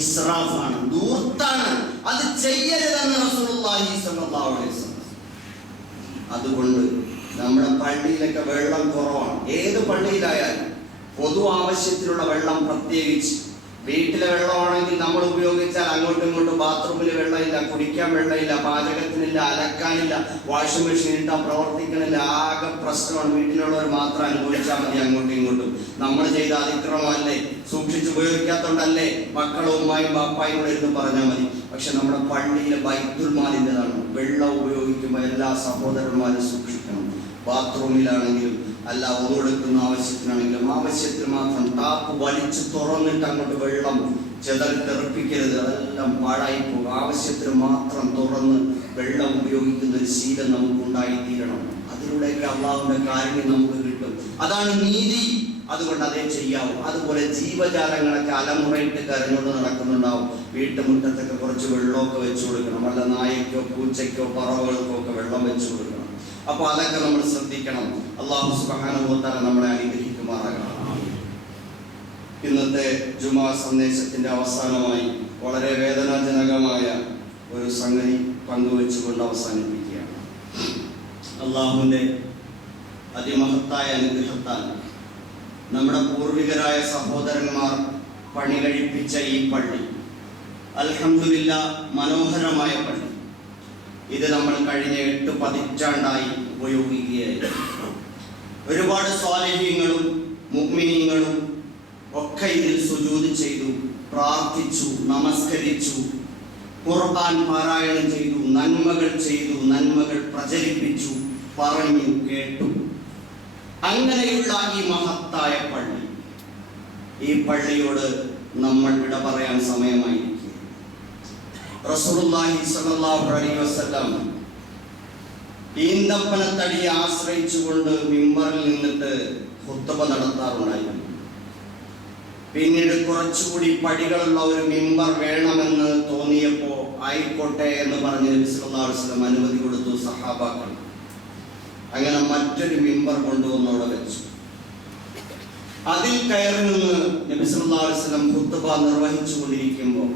ഇസ്രാഫാണ്, ദൂർത്താണ്. അത് ചെയ്യരുതെന്ന് റസൂലുള്ളാഹി സ്വല്ലല്ലാഹു അലൈഹി വസല്ലം. അതുകൊണ്ട് നമ്മുടെ പള്ളിയിലൊക്കെ വെള്ളം കുറവാണ്. ഏത് പള്ളിയിലായാലും പൊതു ആവശ്യത്തിനുള്ള വെള്ളം, പ്രത്യേകിച്ച് വീട്ടിലെ വെള്ളമാണെങ്കിൽ നമ്മൾ ഉപയോഗിച്ചാൽ അങ്ങോട്ടും ഇങ്ങോട്ടും ബാത്റൂമിൽ വെള്ളമില്ല, കുടിക്കാൻ വെള്ളമില്ല, പാചകത്തിനില്ല, അലക്കാനില്ല, വാഷിംഗ് മെഷീൻ ഇട്ടാൽ പ്രവർത്തിക്കണില്ല. ആകെ പ്രശ്നമാണ്. വീട്ടിലുള്ളവർ മാത്രം അനുഭവിച്ചാൽ മതി. അങ്ങോട്ടും ഇങ്ങോട്ടും നമ്മൾ ചെയ്ത അതിക്രമമല്ലേ, സൂക്ഷിച്ച് ഉപയോഗിക്കാത്തോണ്ടല്ലേ, മക്കളും ഉമ്മായും ബാപ്പായും കൂടെ ഇരുന്ന് പറഞ്ഞാൽ മതി. പക്ഷെ നമ്മുടെ പള്ളിയിലെ ബൈത്തുൽ മാലിന്യതാണ്. വെള്ളം ഉപയോഗിക്കുമ്പോൾ എല്ലാ സഹോദരന്മാരും സൂക്ഷിക്കണം. ബാത്റൂമിലാണെങ്കിലും അല്ല, ഒതുവെടുക്കുന്ന ആവശ്യത്തിനാണെങ്കിലും ആവശ്യത്തിന് മാത്രം ടാപ്പ് വലിച്ചു തുറന്നിട്ട് അങ്ങോട്ട് വെള്ളം തെറിപ്പിക്കരുത്. അതെല്ലാം പാഴായി പോകും. ആവശ്യത്തിന് മാത്രം തുറന്ന് വെള്ളം ഉപയോഗിക്കുന്ന ഒരു ശീലം നമുക്ക് ഉണ്ടായിത്തീരണം. അതിലൂടെയൊക്കെ അള്ളാഹുവിന്റെ കാരുണ്യം നമുക്ക് കിട്ടും. അതാണ് നീതി. അതുകൊണ്ട് അതേ ചെയ്യാവൂ. അതുപോലെ ജീവജാലങ്ങളൊക്കെ അലമുറയിട്ട് കരഞ്ഞുകൊണ്ട് നടക്കുന്നുണ്ടാവും. വീട്ടുമുറ്റത്തൊക്കെ കുറച്ച് വെള്ളമൊക്കെ വെച്ചു കൊടുക്കണം. വല്ല നായക്കോ പൂച്ചയ്ക്കോ പറവകൾക്കോ ഒക്കെ വെള്ളം വെച്ചു കൊടുക്കണം. അപ്പൊ അതൊക്കെ നമ്മൾ ശ്രദ്ധിക്കണം. അല്ലാഹു സുബ്ഹാനഹു വ തആല നമ്മളെ അനുഗ്രഹിക്കുമാറാകണം. ഇന്നത്തെ ജുമാ സന്ദേശത്തിന്റെ അവസാനമായി വളരെ വേദനാജനകമായ ഒരു സംഗതി പങ്കുവെച്ചുകൊണ്ട് അവസാനിപ്പിക്കുകയാണ്. അല്ലാഹുവിന്റെ അതിമഹത്തായ അനുഗ്രഹത്താൽ നമ്മുടെ പൂർവികരായ സഹോദരന്മാർ പണി കഴിപ്പിച്ച ഈ പള്ളി, അൽഹംദുലില്ലാഹ്, മനോഹരമായ പള്ളി, ഇത് നമ്മൾ കഴിഞ്ഞ 8 പതിറ്റാണ്ടായി ഉപയോഗിക്കുകയായിരുന്നു. ഒരുപാട് സ്വാലിഹീങ്ങളും മുഅ്മിനീങ്ങളും ഒക്കെ ഇതിൽ സുജൂദ് ചെയ്തു, പ്രാർത്ഥിച്ചു, നമസ്കരിച്ചു, ഖുർആൻ പാരായണം ചെയ്തു, നന്മകൾ ചെയ്തു, നന്മകൾ പ്രചരിപ്പിച്ചു, പറഞ്ഞു, കേട്ടു. അങ്ങനെയുള്ള ഈ മഹത്തായ പള്ളി, ഈ പള്ളിയോട് നമ്മൾ വിട പറയാൻ സമയമായിരിക്കും. റസൂലുള്ളാഹി സ്വല്ലല്ലാഹു അലൈഹി വസല്ലം ഈന്തപ്പനത്തടിയെ ആശ്രയിച്ചുകൊണ്ട് മിമ്പറിൽ നിന്നിട്ട് ഖുത്ബ നടത്താറുണ്ടായിരുന്നു. പിന്നീട് കുറച്ചുകൂടി പടികളുള്ള ഒരു മിമ്പർ വേണമെന്ന് തോന്നിയപ്പോൾ ആയിക്കോട്ടെ എന്ന് പറഞ്ഞ് നബി സല്ലല്ലാഹു അലൈഹി വസല്ലം അനുമതി കൊടുത്തു സഹാബാക്കൾ. അങ്ങനെ മറ്റൊരു മിമ്പർ കൊണ്ടുവന്ന് അവിടെ വെച്ചു. അതിൽ കയറി നിന്ന് നബി സല്ലല്ലാഹു അലൈഹി വസല്ലം ഖുത്ബ നിർവഹിച്ചു കൊണ്ടിരിക്കുമ്പോൾ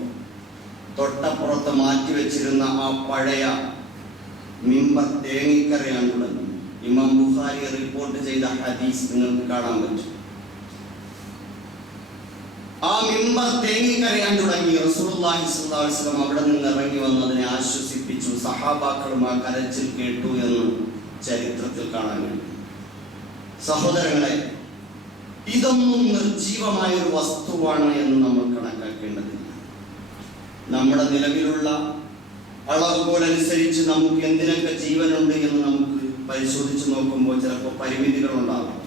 തൊട്ടപ്പുറത്ത് മാറ്റിവെച്ചിരുന്ന ആ പഴയ മിമ്പർ തേങ്ങിക്കരയാൻ തുടങ്ങി. ഇമാം ബുഖാരി റിപ്പോർട്ട് ചെയ്ത ഹദീസ് നിങ്ങൾക്ക് കാണാൻ പറ്റും. ആ മിമ്പർ തേങ്ങിക്കരയാൻ തുടങ്ങി. റസൂലുള്ളാഹി സ്വല്ലല്ലാഹു അലൈഹി വസല്ലം അവിടെ നിന്ന് ഇറങ്ങി വന്ന് അതിനെ ആശ്വസിപ്പിച്ചു. സഹാബാക്കളും ആ കരച്ചിൽ കേട്ടു എന്ന് ചരിത്രത്തിൽ കാണാൻ കഴിയും. സഹോദരങ്ങളെ, ഇതൊന്നും നിർജീവമായ ഒരു വസ്തുവാണ് എന്ന് നമ്മൾ കണക്കാക്കേണ്ടതില്ല. നമ്മുടെ നിലവിലുള്ള അളവുകോലനുസരിച്ച് നമുക്ക് എന്തിനൊക്കെ ജീവനുണ്ട് എന്ന് നമുക്ക് പരിശോധിച്ച് നോക്കുമ്പോൾ ചിലപ്പോൾ പരിമിതികളുണ്ടാകും.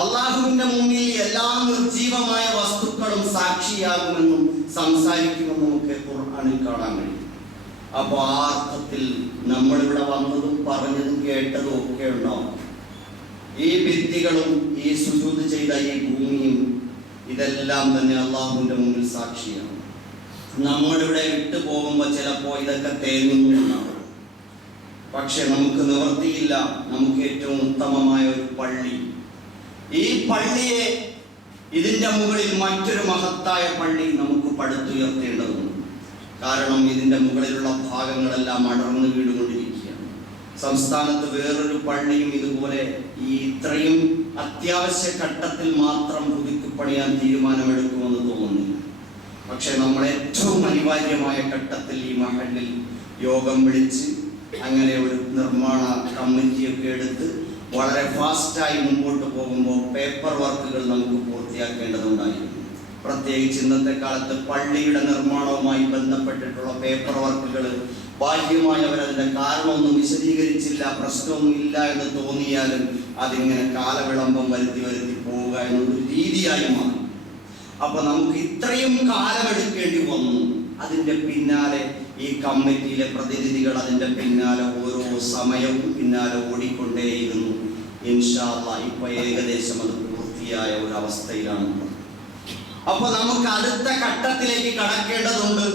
അള്ളാഹുവിന്റെ മുന്നിൽ എല്ലാ നിർജീവമായ വസ്തുക്കളും സാക്ഷിയാകുമെന്നും സംസാരിക്കുമെന്നും നമുക്ക് ഖുർആനിൽ കാണാൻ കഴിയും. അപ്പോൾ ആ അർത്ഥത്തിൽ നമ്മളിവിടെ വന്നതും പറഞ്ഞതും കേട്ടതും ഒക്കെ ഉണ്ടാവും. ഈ ഭിത്തികളും ഈ സുജൂദ് ചെയ്ത ഈ ഭൂമിയും ഇതെല്ലാം തന്നെ അള്ളാഹുവിന്റെ മുന്നിൽ സാക്ഷിയാണ്. നമ്മളിവിടെ വിട്ടു പോകുമ്പോൾ ചിലപ്പോൾ ഇതൊക്കെ തേങ്ങുന്നുണ്ടാവും. പക്ഷെ നമുക്ക് നിവർത്തിയില്ല. നമുക്ക് ഏറ്റവും ഉത്തമമായ ഒരു പള്ളി, ഈ പള്ളിയെ ഇതിന്റെ മുകളിൽ മറ്റൊരു മഹത്തായ പള്ളി നമുക്ക് പടുത്തുയർത്തേണ്ടതുണ്ട്. കാരണം ഇതിന്റെ മുകളിലുള്ള ഭാഗങ്ങളെല്ലാം അടർന്നു വീടുകൊണ്ടിരിക്കുകയാണ്. സംസ്ഥാനത്ത് വേറൊരു പള്ളിയും ഇതുപോലെ ഈ ഇത്രയും അത്യാവശ്യ ഘട്ടത്തിൽ മാത്രം പുതുക്കിപ്പണിയാൻ തീരുമാനമെടുക്കുമെന്ന് തോന്നുന്നില്ല. പക്ഷെ നമ്മൾ ഏറ്റവും അനിവാര്യമായ ഘട്ടത്തിൽ ഈ മഹല്ലിൽ യോഗം വിളിച്ച് അങ്ങനെ ഒരു നിർമ്മാണ കമ്മിറ്റിയൊക്കെ എടുത്ത് വളരെ ഫാസ്റ്റായി മുമ്പോട്ട് പോകുമ്പോൾ പേപ്പർ വർക്കുകൾ നമുക്ക് പൂർത്തിയാക്കേണ്ടതുണ്ടായിരുന്നു. പ്രത്യേകിച്ച് ഇന്നത്തെ കാലത്ത് പള്ളിയുടെ നിർമ്മാണവുമായി ബന്ധപ്പെട്ടിട്ടുള്ള പേപ്പർ വർക്കുകൾ ബാഹ്യമായി അവരതിൻ്റെ കാരണമൊന്നും വിശദീകരിച്ചില്ല, പ്രശ്നമൊന്നും ഇല്ല എന്ന് തോന്നിയാലും അതിങ്ങനെ കാലവിളംബം വരുത്തി പോവുക എന്നൊരു രീതിയായി മാറി. അപ്പൊ നമുക്ക് ഇത്രയും കാലമെടുക്കേണ്ടി വന്നു. അതിൻ്റെ പിന്നാലെ ഈ കമ്മിറ്റിയിലെ പ്രതിനിധികൾ അതിൻ്റെ പിന്നാലെ ഓരോ സമയവും പിന്നാലെ ഓടിക്കൊണ്ടേയിരുന്നു. ഇൻഷാ അല്ലാഹ് ഇപ്പൊ ഏകദേശം അത് പൂർത്തിയായ ഒരു അവസ്ഥയിലാണ്. അപ്പൊ നമുക്ക് അടുത്ത ഘട്ടത്തിലേക്ക് കടക്കേണ്ടതുണ്ട്.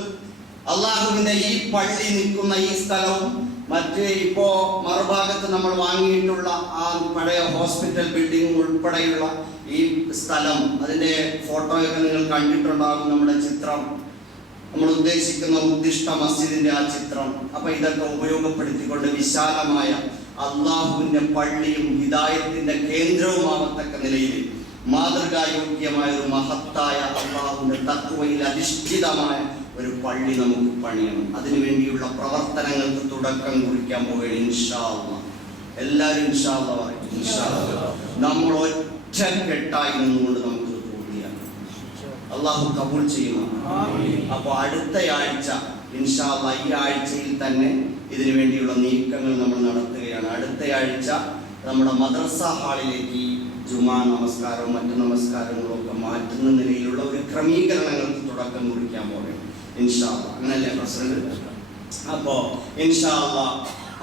അള്ളാഹുവിന്റെ ഈ പള്ളി നിൽക്കുന്ന ഈ സ്ഥലവും മറ്റ് ഇപ്പോ മറുഭാഗത്ത് നമ്മൾ വാങ്ങിയിട്ടുള്ള ആ പഴയ ഹോസ്പിറ്റൽ ബിൽഡിംഗ് ഉൾപ്പെടെയുള്ള ഈ സ്ഥലം, അതിന്റെ ഫോട്ടോയൊക്കെ നിങ്ങൾ കണ്ടിട്ടുണ്ടാകും. നമ്മുടെ ചിത്രം, നമ്മൾ ഉദ്ദേശിക്കുന്ന ഉദ്ദിഷ്ട മസ്ജിദിന്റെ ആ ചിത്രം. അപ്പൊ ഇതൊക്കെ ഉപയോഗപ്പെടുത്തിക്കൊണ്ട് വിശാലമായ അള്ളാഹുവിന്റെ പള്ളിയും ഹിദായത്തിന്റെ കേന്ദ്രവുമാകത്തക്ക നിലയിൽ മാതൃകായോഗ്യമായ ഒരു മഹത്തായ അള്ളാഹുവിന്റെ തഖ്വയിൽ അധിഷ്ഠിതമായ ഒരു പള്ളി നമുക്ക് പണിയണം. അതിനുവേണ്ടിയുള്ള പ്രവർത്തനങ്ങൾക്ക് തുടക്കം കുറിക്കാൻ പോവുകയാണ്. ഇൻഷാ അല്ലാഹ് എല്ലാവരും ഇൻഷാ അല്ലാഹ് പറയും. ഇൻഷാ അല്ലാഹ് നമ്മൾ ഒറ്റക്കെട്ടായി നിന്നുകൊണ്ട് നമുക്ക് പൂർത്തിയാക്കാം. അള്ളാഹു കബൂൽ ചെയ്യുന്നു. അപ്പോൾ അടുത്തയാഴ്ച ഇൻഷാ അല്ലാഹ് ഈ ആഴ്ചയിൽ തന്നെ ഇതിനു വേണ്ടിയുള്ള നീക്കങ്ങൾ നമ്മൾ നടത്തുകയാണ്. അടുത്തയാഴ്ച നമ്മുടെ മദ്രസ ഹാളിലേക്ക് ജുമാ നമസ്കാരവും മറ്റു നമസ്കാരങ്ങളും ഒക്കെ മാറ്റുന്ന നിലയിലുള്ള ഒരു ക്രമീകരണങ്ങൾക്ക് തുടക്കം കുറിക്കാൻ പോവുകയാണ്. ഇൻഷാ അല്ലാഹ് അങ്ങനല്ലേ പ്രസിഡന്റ്? അപ്പോൾ ഇൻഷാ അല്ലാഹ്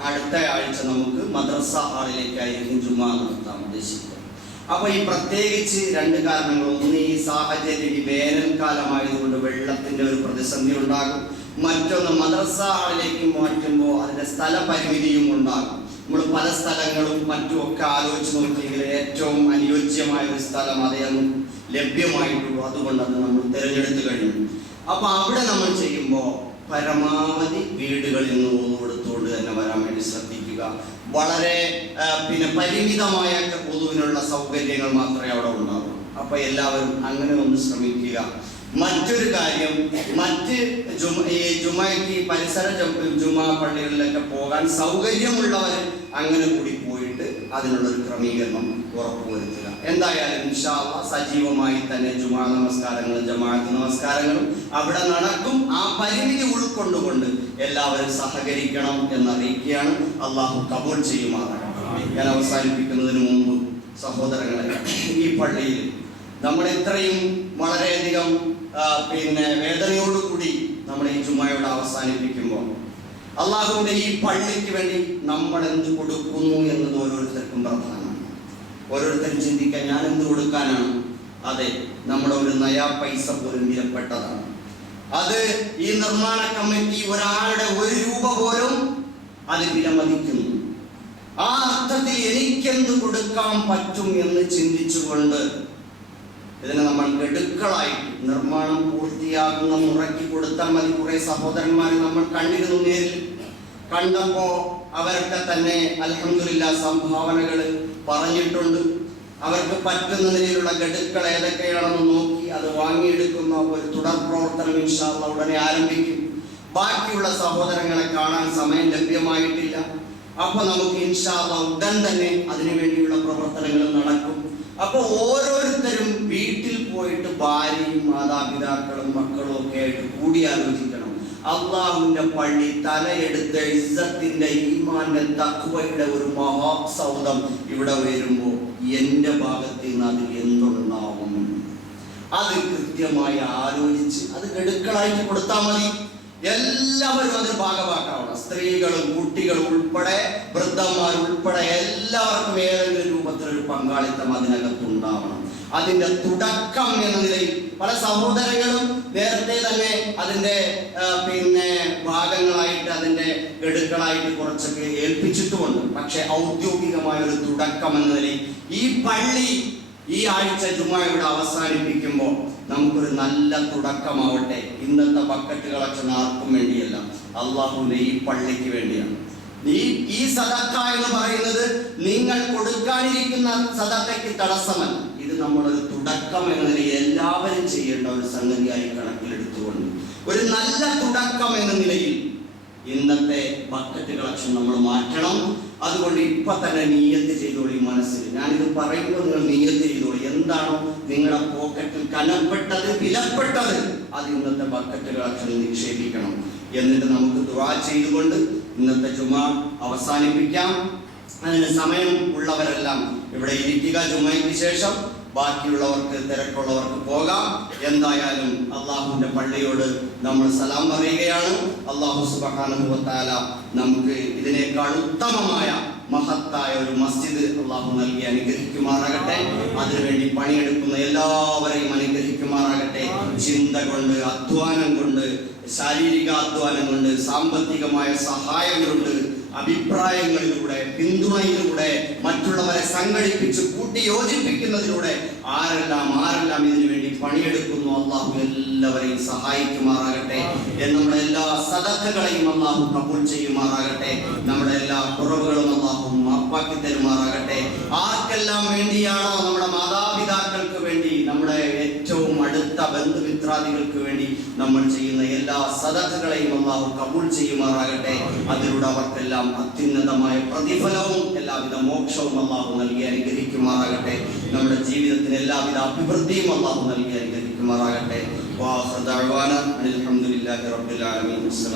അടുത്ത ആഴ്ച നമുക്ക് മദ്രസ ഹാളിലേക്കായിരിക്കും ജുമാ നടത്താൻ ഉദ്ദേശിക്കുന്നത്. അപ്പൊ ഈ പ്രത്യേകിച്ച് രണ്ട് കാരണങ്ങൾ. ഒന്ന്, ഈ സാഹചര്യം ഈ വേനൽക്കാലമായതുകൊണ്ട് വെള്ളത്തിന്റെ ഒരു പ്രതിസന്ധി ഉണ്ടാകും. മറ്റൊന്ന്, മദ്രസ ഹാളിലേക്ക് മാറ്റുമ്പോൾ അതിന്റെ സ്ഥല പരിമിതിയും ഉണ്ടാകും. നമ്മൾ പല സ്ഥലങ്ങളും മറ്റുമൊക്കെ ആലോചിച്ച് നോക്കിയെങ്കിൽ ഏറ്റവും അനുയോജ്യമായ ഒരു സ്ഥലം അതേ ലഭ്യമായിട്ടുള്ളൂ. അതുകൊണ്ട് അത് നമ്മൾ തിരഞ്ഞെടുത്തു കഴിഞ്ഞു. അപ്പൊ അവിടെ നമ്മൾ ചെയ്യുമ്പോൾ പരമാവധി വീടുകളിൽ നിന്ന് ഓതുകൊടുത്തുകൊണ്ട് തന്നെ വരാൻ വേണ്ടി ശ്രദ്ധിക്കുക. വളരെ പരിമിതമായ പൊതുവിനുള്ള സൗകര്യങ്ങൾ മാത്രമേ അവിടെ ഉണ്ടാവൂ. അപ്പൊ എല്ലാവരും അങ്ങനെ ഒന്ന് ശ്രമിക്കുക. മറ്റൊരു കാര്യം, മറ്റ് ജുമയ്ക്ക് പരിസര ജുമാ പള്ളികളിലൊക്കെ പോകാൻ സൗകര്യമുള്ളവർ അങ്ങനെ കൂടി പോയിട്ട് അതിനുള്ളൊരു ക്രമീകരണം ഉറപ്പുവരുത്തുക. എന്തായാലും ഇൻഷാ അല്ലാഹ് സജീവമായി തന്നെ ജുമാ നമസ്കാരങ്ങളും ജമാഅത്ത് നമസ്കാരങ്ങളും അവിടെ നടക്കും. ആ പരിമിതി ഉൾക്കൊണ്ടുകൊണ്ട് എല്ലാവരും സഹകരിക്കണം എന്നറിയിക്കുകയാണ്. അള്ളാഹു കബൂൽ ചെയ്യുമാറാകട്ടെ. ഞാൻ അവസാനിപ്പിക്കുന്നതിന് മുമ്പ് സഹോദരങ്ങളെ, ഈ പള്ളിയിൽ നമ്മൾ ഇത്രയും വളരെയധികം വേദനയോടുകൂടി നമ്മൾ ഈ ജുമയോട് അവസാനിപ്പിക്കുമ്പോൾ അള്ളാഹുവിന്റെ ഈ പള്ളിക്ക് വേണ്ടി നമ്മൾ എന്ത് കൊടുക്കുന്നു എന്നത് ഓരോരുത്തർക്കും പ്രധാനമാണ്. ഓരോരുത്തരും ചിന്തിക്കാൻ, ഞാൻ എന്ത് കൊടുക്കാനാണ്? അതെ, നമ്മുടെ ഒരു നയാ പൈസ പോലും വിലപ്പെട്ടതാണ്. അത് ഈ നിർമ്മാണ കമ്മിറ്റി ഒരാളുടെ ഒരു രൂപ പോലും അത് വിലമതിക്കുന്നു. ആ അർത്ഥത്തിൽ എനിക്കെന്ത് കൊടുക്കാൻ പറ്റും എന്ന് ചിന്തിച്ചുകൊണ്ട് ഇതിനെ നമ്മൾ ഗഡുക്കളായിട്ട് നിർമ്മാണം പൂർത്തിയാകുന്ന മുറയ്ക്ക് കൊടുത്താൽ മതി. കുറെ സഹോദരന്മാരെ നമ്മൾ കണ്ടിരുന്നു, നേരിൽ കണ്ടപ്പോ അവരൊക്കെ തന്നെ അൽഹംദുലില്ലാഹ് സംഭാവനകൾ പറഞ്ഞിട്ടുണ്ട്. അവർക്ക് പറ്റുന്ന നിലയിലുള്ള ഗഡുക്കൾ ഏതൊക്കെയാണെന്ന് നോക്കി അത് വാങ്ങിയെടുക്കുന്ന ഒരു തുടർ പ്രവർത്തനം ഇൻഷാ അല്ലാഹ് ഉടനെ ആരംഭിക്കും. ബാക്കിയുള്ള സഹോദരങ്ങളെ കാണാൻ സമയം ലഭ്യമായിട്ടില്ല. അപ്പൊ നമുക്ക് ഇൻഷാ അല്ലാഹ് ഉടൻ തന്നെ അതിനു വേണ്ടിയുള്ള പ്രവർത്തനങ്ങൾ നടക്കും. അപ്പൊ ഓരോരുത്തരും വീട്ടിൽ പോയിട്ട് ഭാര്യയും മാതാപിതാക്കളും മക്കളും ഒക്കെ ആയിട്ട് കൂടിയാലോചിക്കണം. അള്ളാഹുവിന്റെ പള്ളി തലയെടുത്ത ഇസ്സത്തിന്റെ ഈമാന്റെ തഖ്വയുടെ ഒരു മഹാസൗധം ഇവിടെ വരുമ്പോൾ എന്റെ ഭാഗത്ത് നിന്ന് അതിൽ എന്തുണ്ടാവും? അത് കൃത്യമായി ആലോചിച്ച് അത് ഗഡുക്കളായിട്ട് കൊടുത്താൽ മതി. എല്ലാവരും അതിന് ഭാഗമാക്കാവണം. സ്ത്രീകളും കുട്ടികളും ഉൾപ്പെടെ വൃദ്ധന്മാർ ഉൾപ്പെടെ എല്ലാവർക്കും ഏതെങ്കിലും രൂപത്തിലൊരു പങ്കാളിത്തം അതിനകത്തുണ്ടാവണം. അതിന്റെ തുടക്കം എന്ന നിലയിൽ പല സഹോദരങ്ങളും നേരത്തെ തന്നെ അതിന്റെ ഭാഗങ്ങളായിട്ട് അതിന്റെ ഗഡുക്കളായിട്ട് കുറച്ചൊക്കെ ഏൽപ്പിച്ചിട്ടുമുണ്ട്. പക്ഷെ ഔദ്യോഗികമായ ഒരു തുടക്കം എന്ന നിലയിൽ ഈ പള്ളി ഈ ആഴ്ച ജുമാ ഇവിടെ അവസാനിപ്പിക്കുമ്പോൾ നമുക്കൊരു നല്ല തുടക്കമാവട്ടെ. ഇന്നത്തെ ബക്കറ്റ് കളക്ഷൻ ആർക്കും വേണ്ടിയല്ല, അള്ളാഹുവിന്റെ ഈ പള്ളിക്ക് വേണ്ടിയാണ്. ഈ സദക്ക എന്ന് പറയുന്നത് നിങ്ങൾ കൊടുക്കാനിരിക്കുന്ന സദക്കയ്ക്ക് തടസ്സമല്ല. ഇത് നമ്മളൊരു തുടക്കം എന്ന നിലയിൽ എല്ലാവരും ചെയ്യേണ്ട ഒരു സംഗതിയായി കണക്കിലെടുത്തുകൊണ്ട് ഒരു നല്ല തുടക്കം എന്ന നിലയിൽ ഇന്നത്തെ ബക്കറ്റ് കളക്ഷൻ നമ്മൾ മാറ്റണം. അതുകൊണ്ട് ഇപ്പൊ തന്നെ നിയ്യത്ത് ചെയ്തോളി. മനസ്സിൽ ഞാനിത് പറയുമ്പോൾ നിങ്ങൾ നിയ്യത്ത് ചെയ്തോളി. എന്താണോ നിങ്ങളുടെ പോക്കറ്റിൽ കനപ്പെട്ടത് വിലപ്പെട്ടത് അത് ഇന്നത്തെ ബക്കറ്റ് കളക്ഷനിൽ നിക്ഷേപിക്കണം. എന്നിട്ട് നമുക്ക് ദുആ ചെയ്തുകൊണ്ട് ഇന്നത്തെ ജുമാ അവസാനിപ്പിക്കാം. അതിന് സമയം ഉള്ളവരെല്ലാം ഇവിടെ ഇരിക്കുക. ജുമയ്ക്ക് ശേഷം ബാക്കിയുള്ളവർക്ക് തിരക്കുള്ളവർക്ക് പോകാം. എന്തായാലും അള്ളാഹുവിന്റെ പള്ളിയോട് നമ്മൾ സലാം പറയുകയാണ്. അള്ളാഹു സുബ്ഹാനഹു വ തആല നമുക്ക് ഇതിനേക്കാൾ ഉത്തമമായ മഹത്തായ ഒരു മസ്ജിദ് അള്ളാഹു നൽകി അനുഗ്രഹിക്കുമാറാകട്ടെ. അതിനുവേണ്ടി പണിയെടുക്കുന്ന എല്ലാവരെയും അനുഗ്രഹിക്കുമാറാകട്ടെ. ചിന്ത കൊണ്ട്, അധ്വാനം കൊണ്ട്, ശാരീരിക അധ്വാനം കൊണ്ട്, സാമ്പത്തികമായ സഹായം കൊണ്ട്, അഭിപ്രായങ്ങളിലൂടെ, പിന്തുണയിലൂടെ, മറ്റുള്ളവരെ സംഘടിപ്പിച്ച് കൂട്ടി യോജിപ്പിക്കുന്നതിലൂടെ ആരെല്ലാം ഇതിനു വേണ്ടി പണിയെടുക്കുന്നു അള്ളാഹു എല്ലാവരെയും സഹായിക്കുമാറാകട്ടെ. നമ്മുടെ എല്ലാ സദഖകളെയും അള്ളാഹു കബൂൽ ചെയ്യുമാറാകട്ടെ. നമ്മുടെ എല്ലാ കുറവുകളും അള്ളാഹു മാപ്പാക്കി തരുമാറാകട്ടെ. ആർക്കെല്ലാം വേണ്ടിയാണോ, നമ്മുടെ മാതാപിതാക്കൾക്ക് വേണ്ടി, നമ്മുടെ ഏറ്റവും അടുത്ത ബന്ധുമിത്രാദികൾക്ക് വേണ്ടി നമ്മൾ ചെയ്യുന്ന എല്ലാ സദഖകളെയും അള്ളാഹു കബൂൽ ചെയ്യുമാറാകട്ടെ. അതിലൂടെ അവർക്കെല്ലാം അത്യുന്നതമായ പ്രതിഫലവും എല്ലാവിധ മോക്ഷവും അള്ളാഹു നൽകി അനുഗ്രഹിക്കുമാറാകട്ടെ. നമ്മുടെ ജീവിതത്തിന് എല്ലാവിധ അഭിവൃദ്ധിയും അള്ളാഹു നൽകി അനുഗ്രഹിക്കുമാറാകട്ടെ. വാഖിറു ദഅ്വാനാ അൽഹംദുലില്ലാഹി റബ്ബിൽ ആലമീൻ.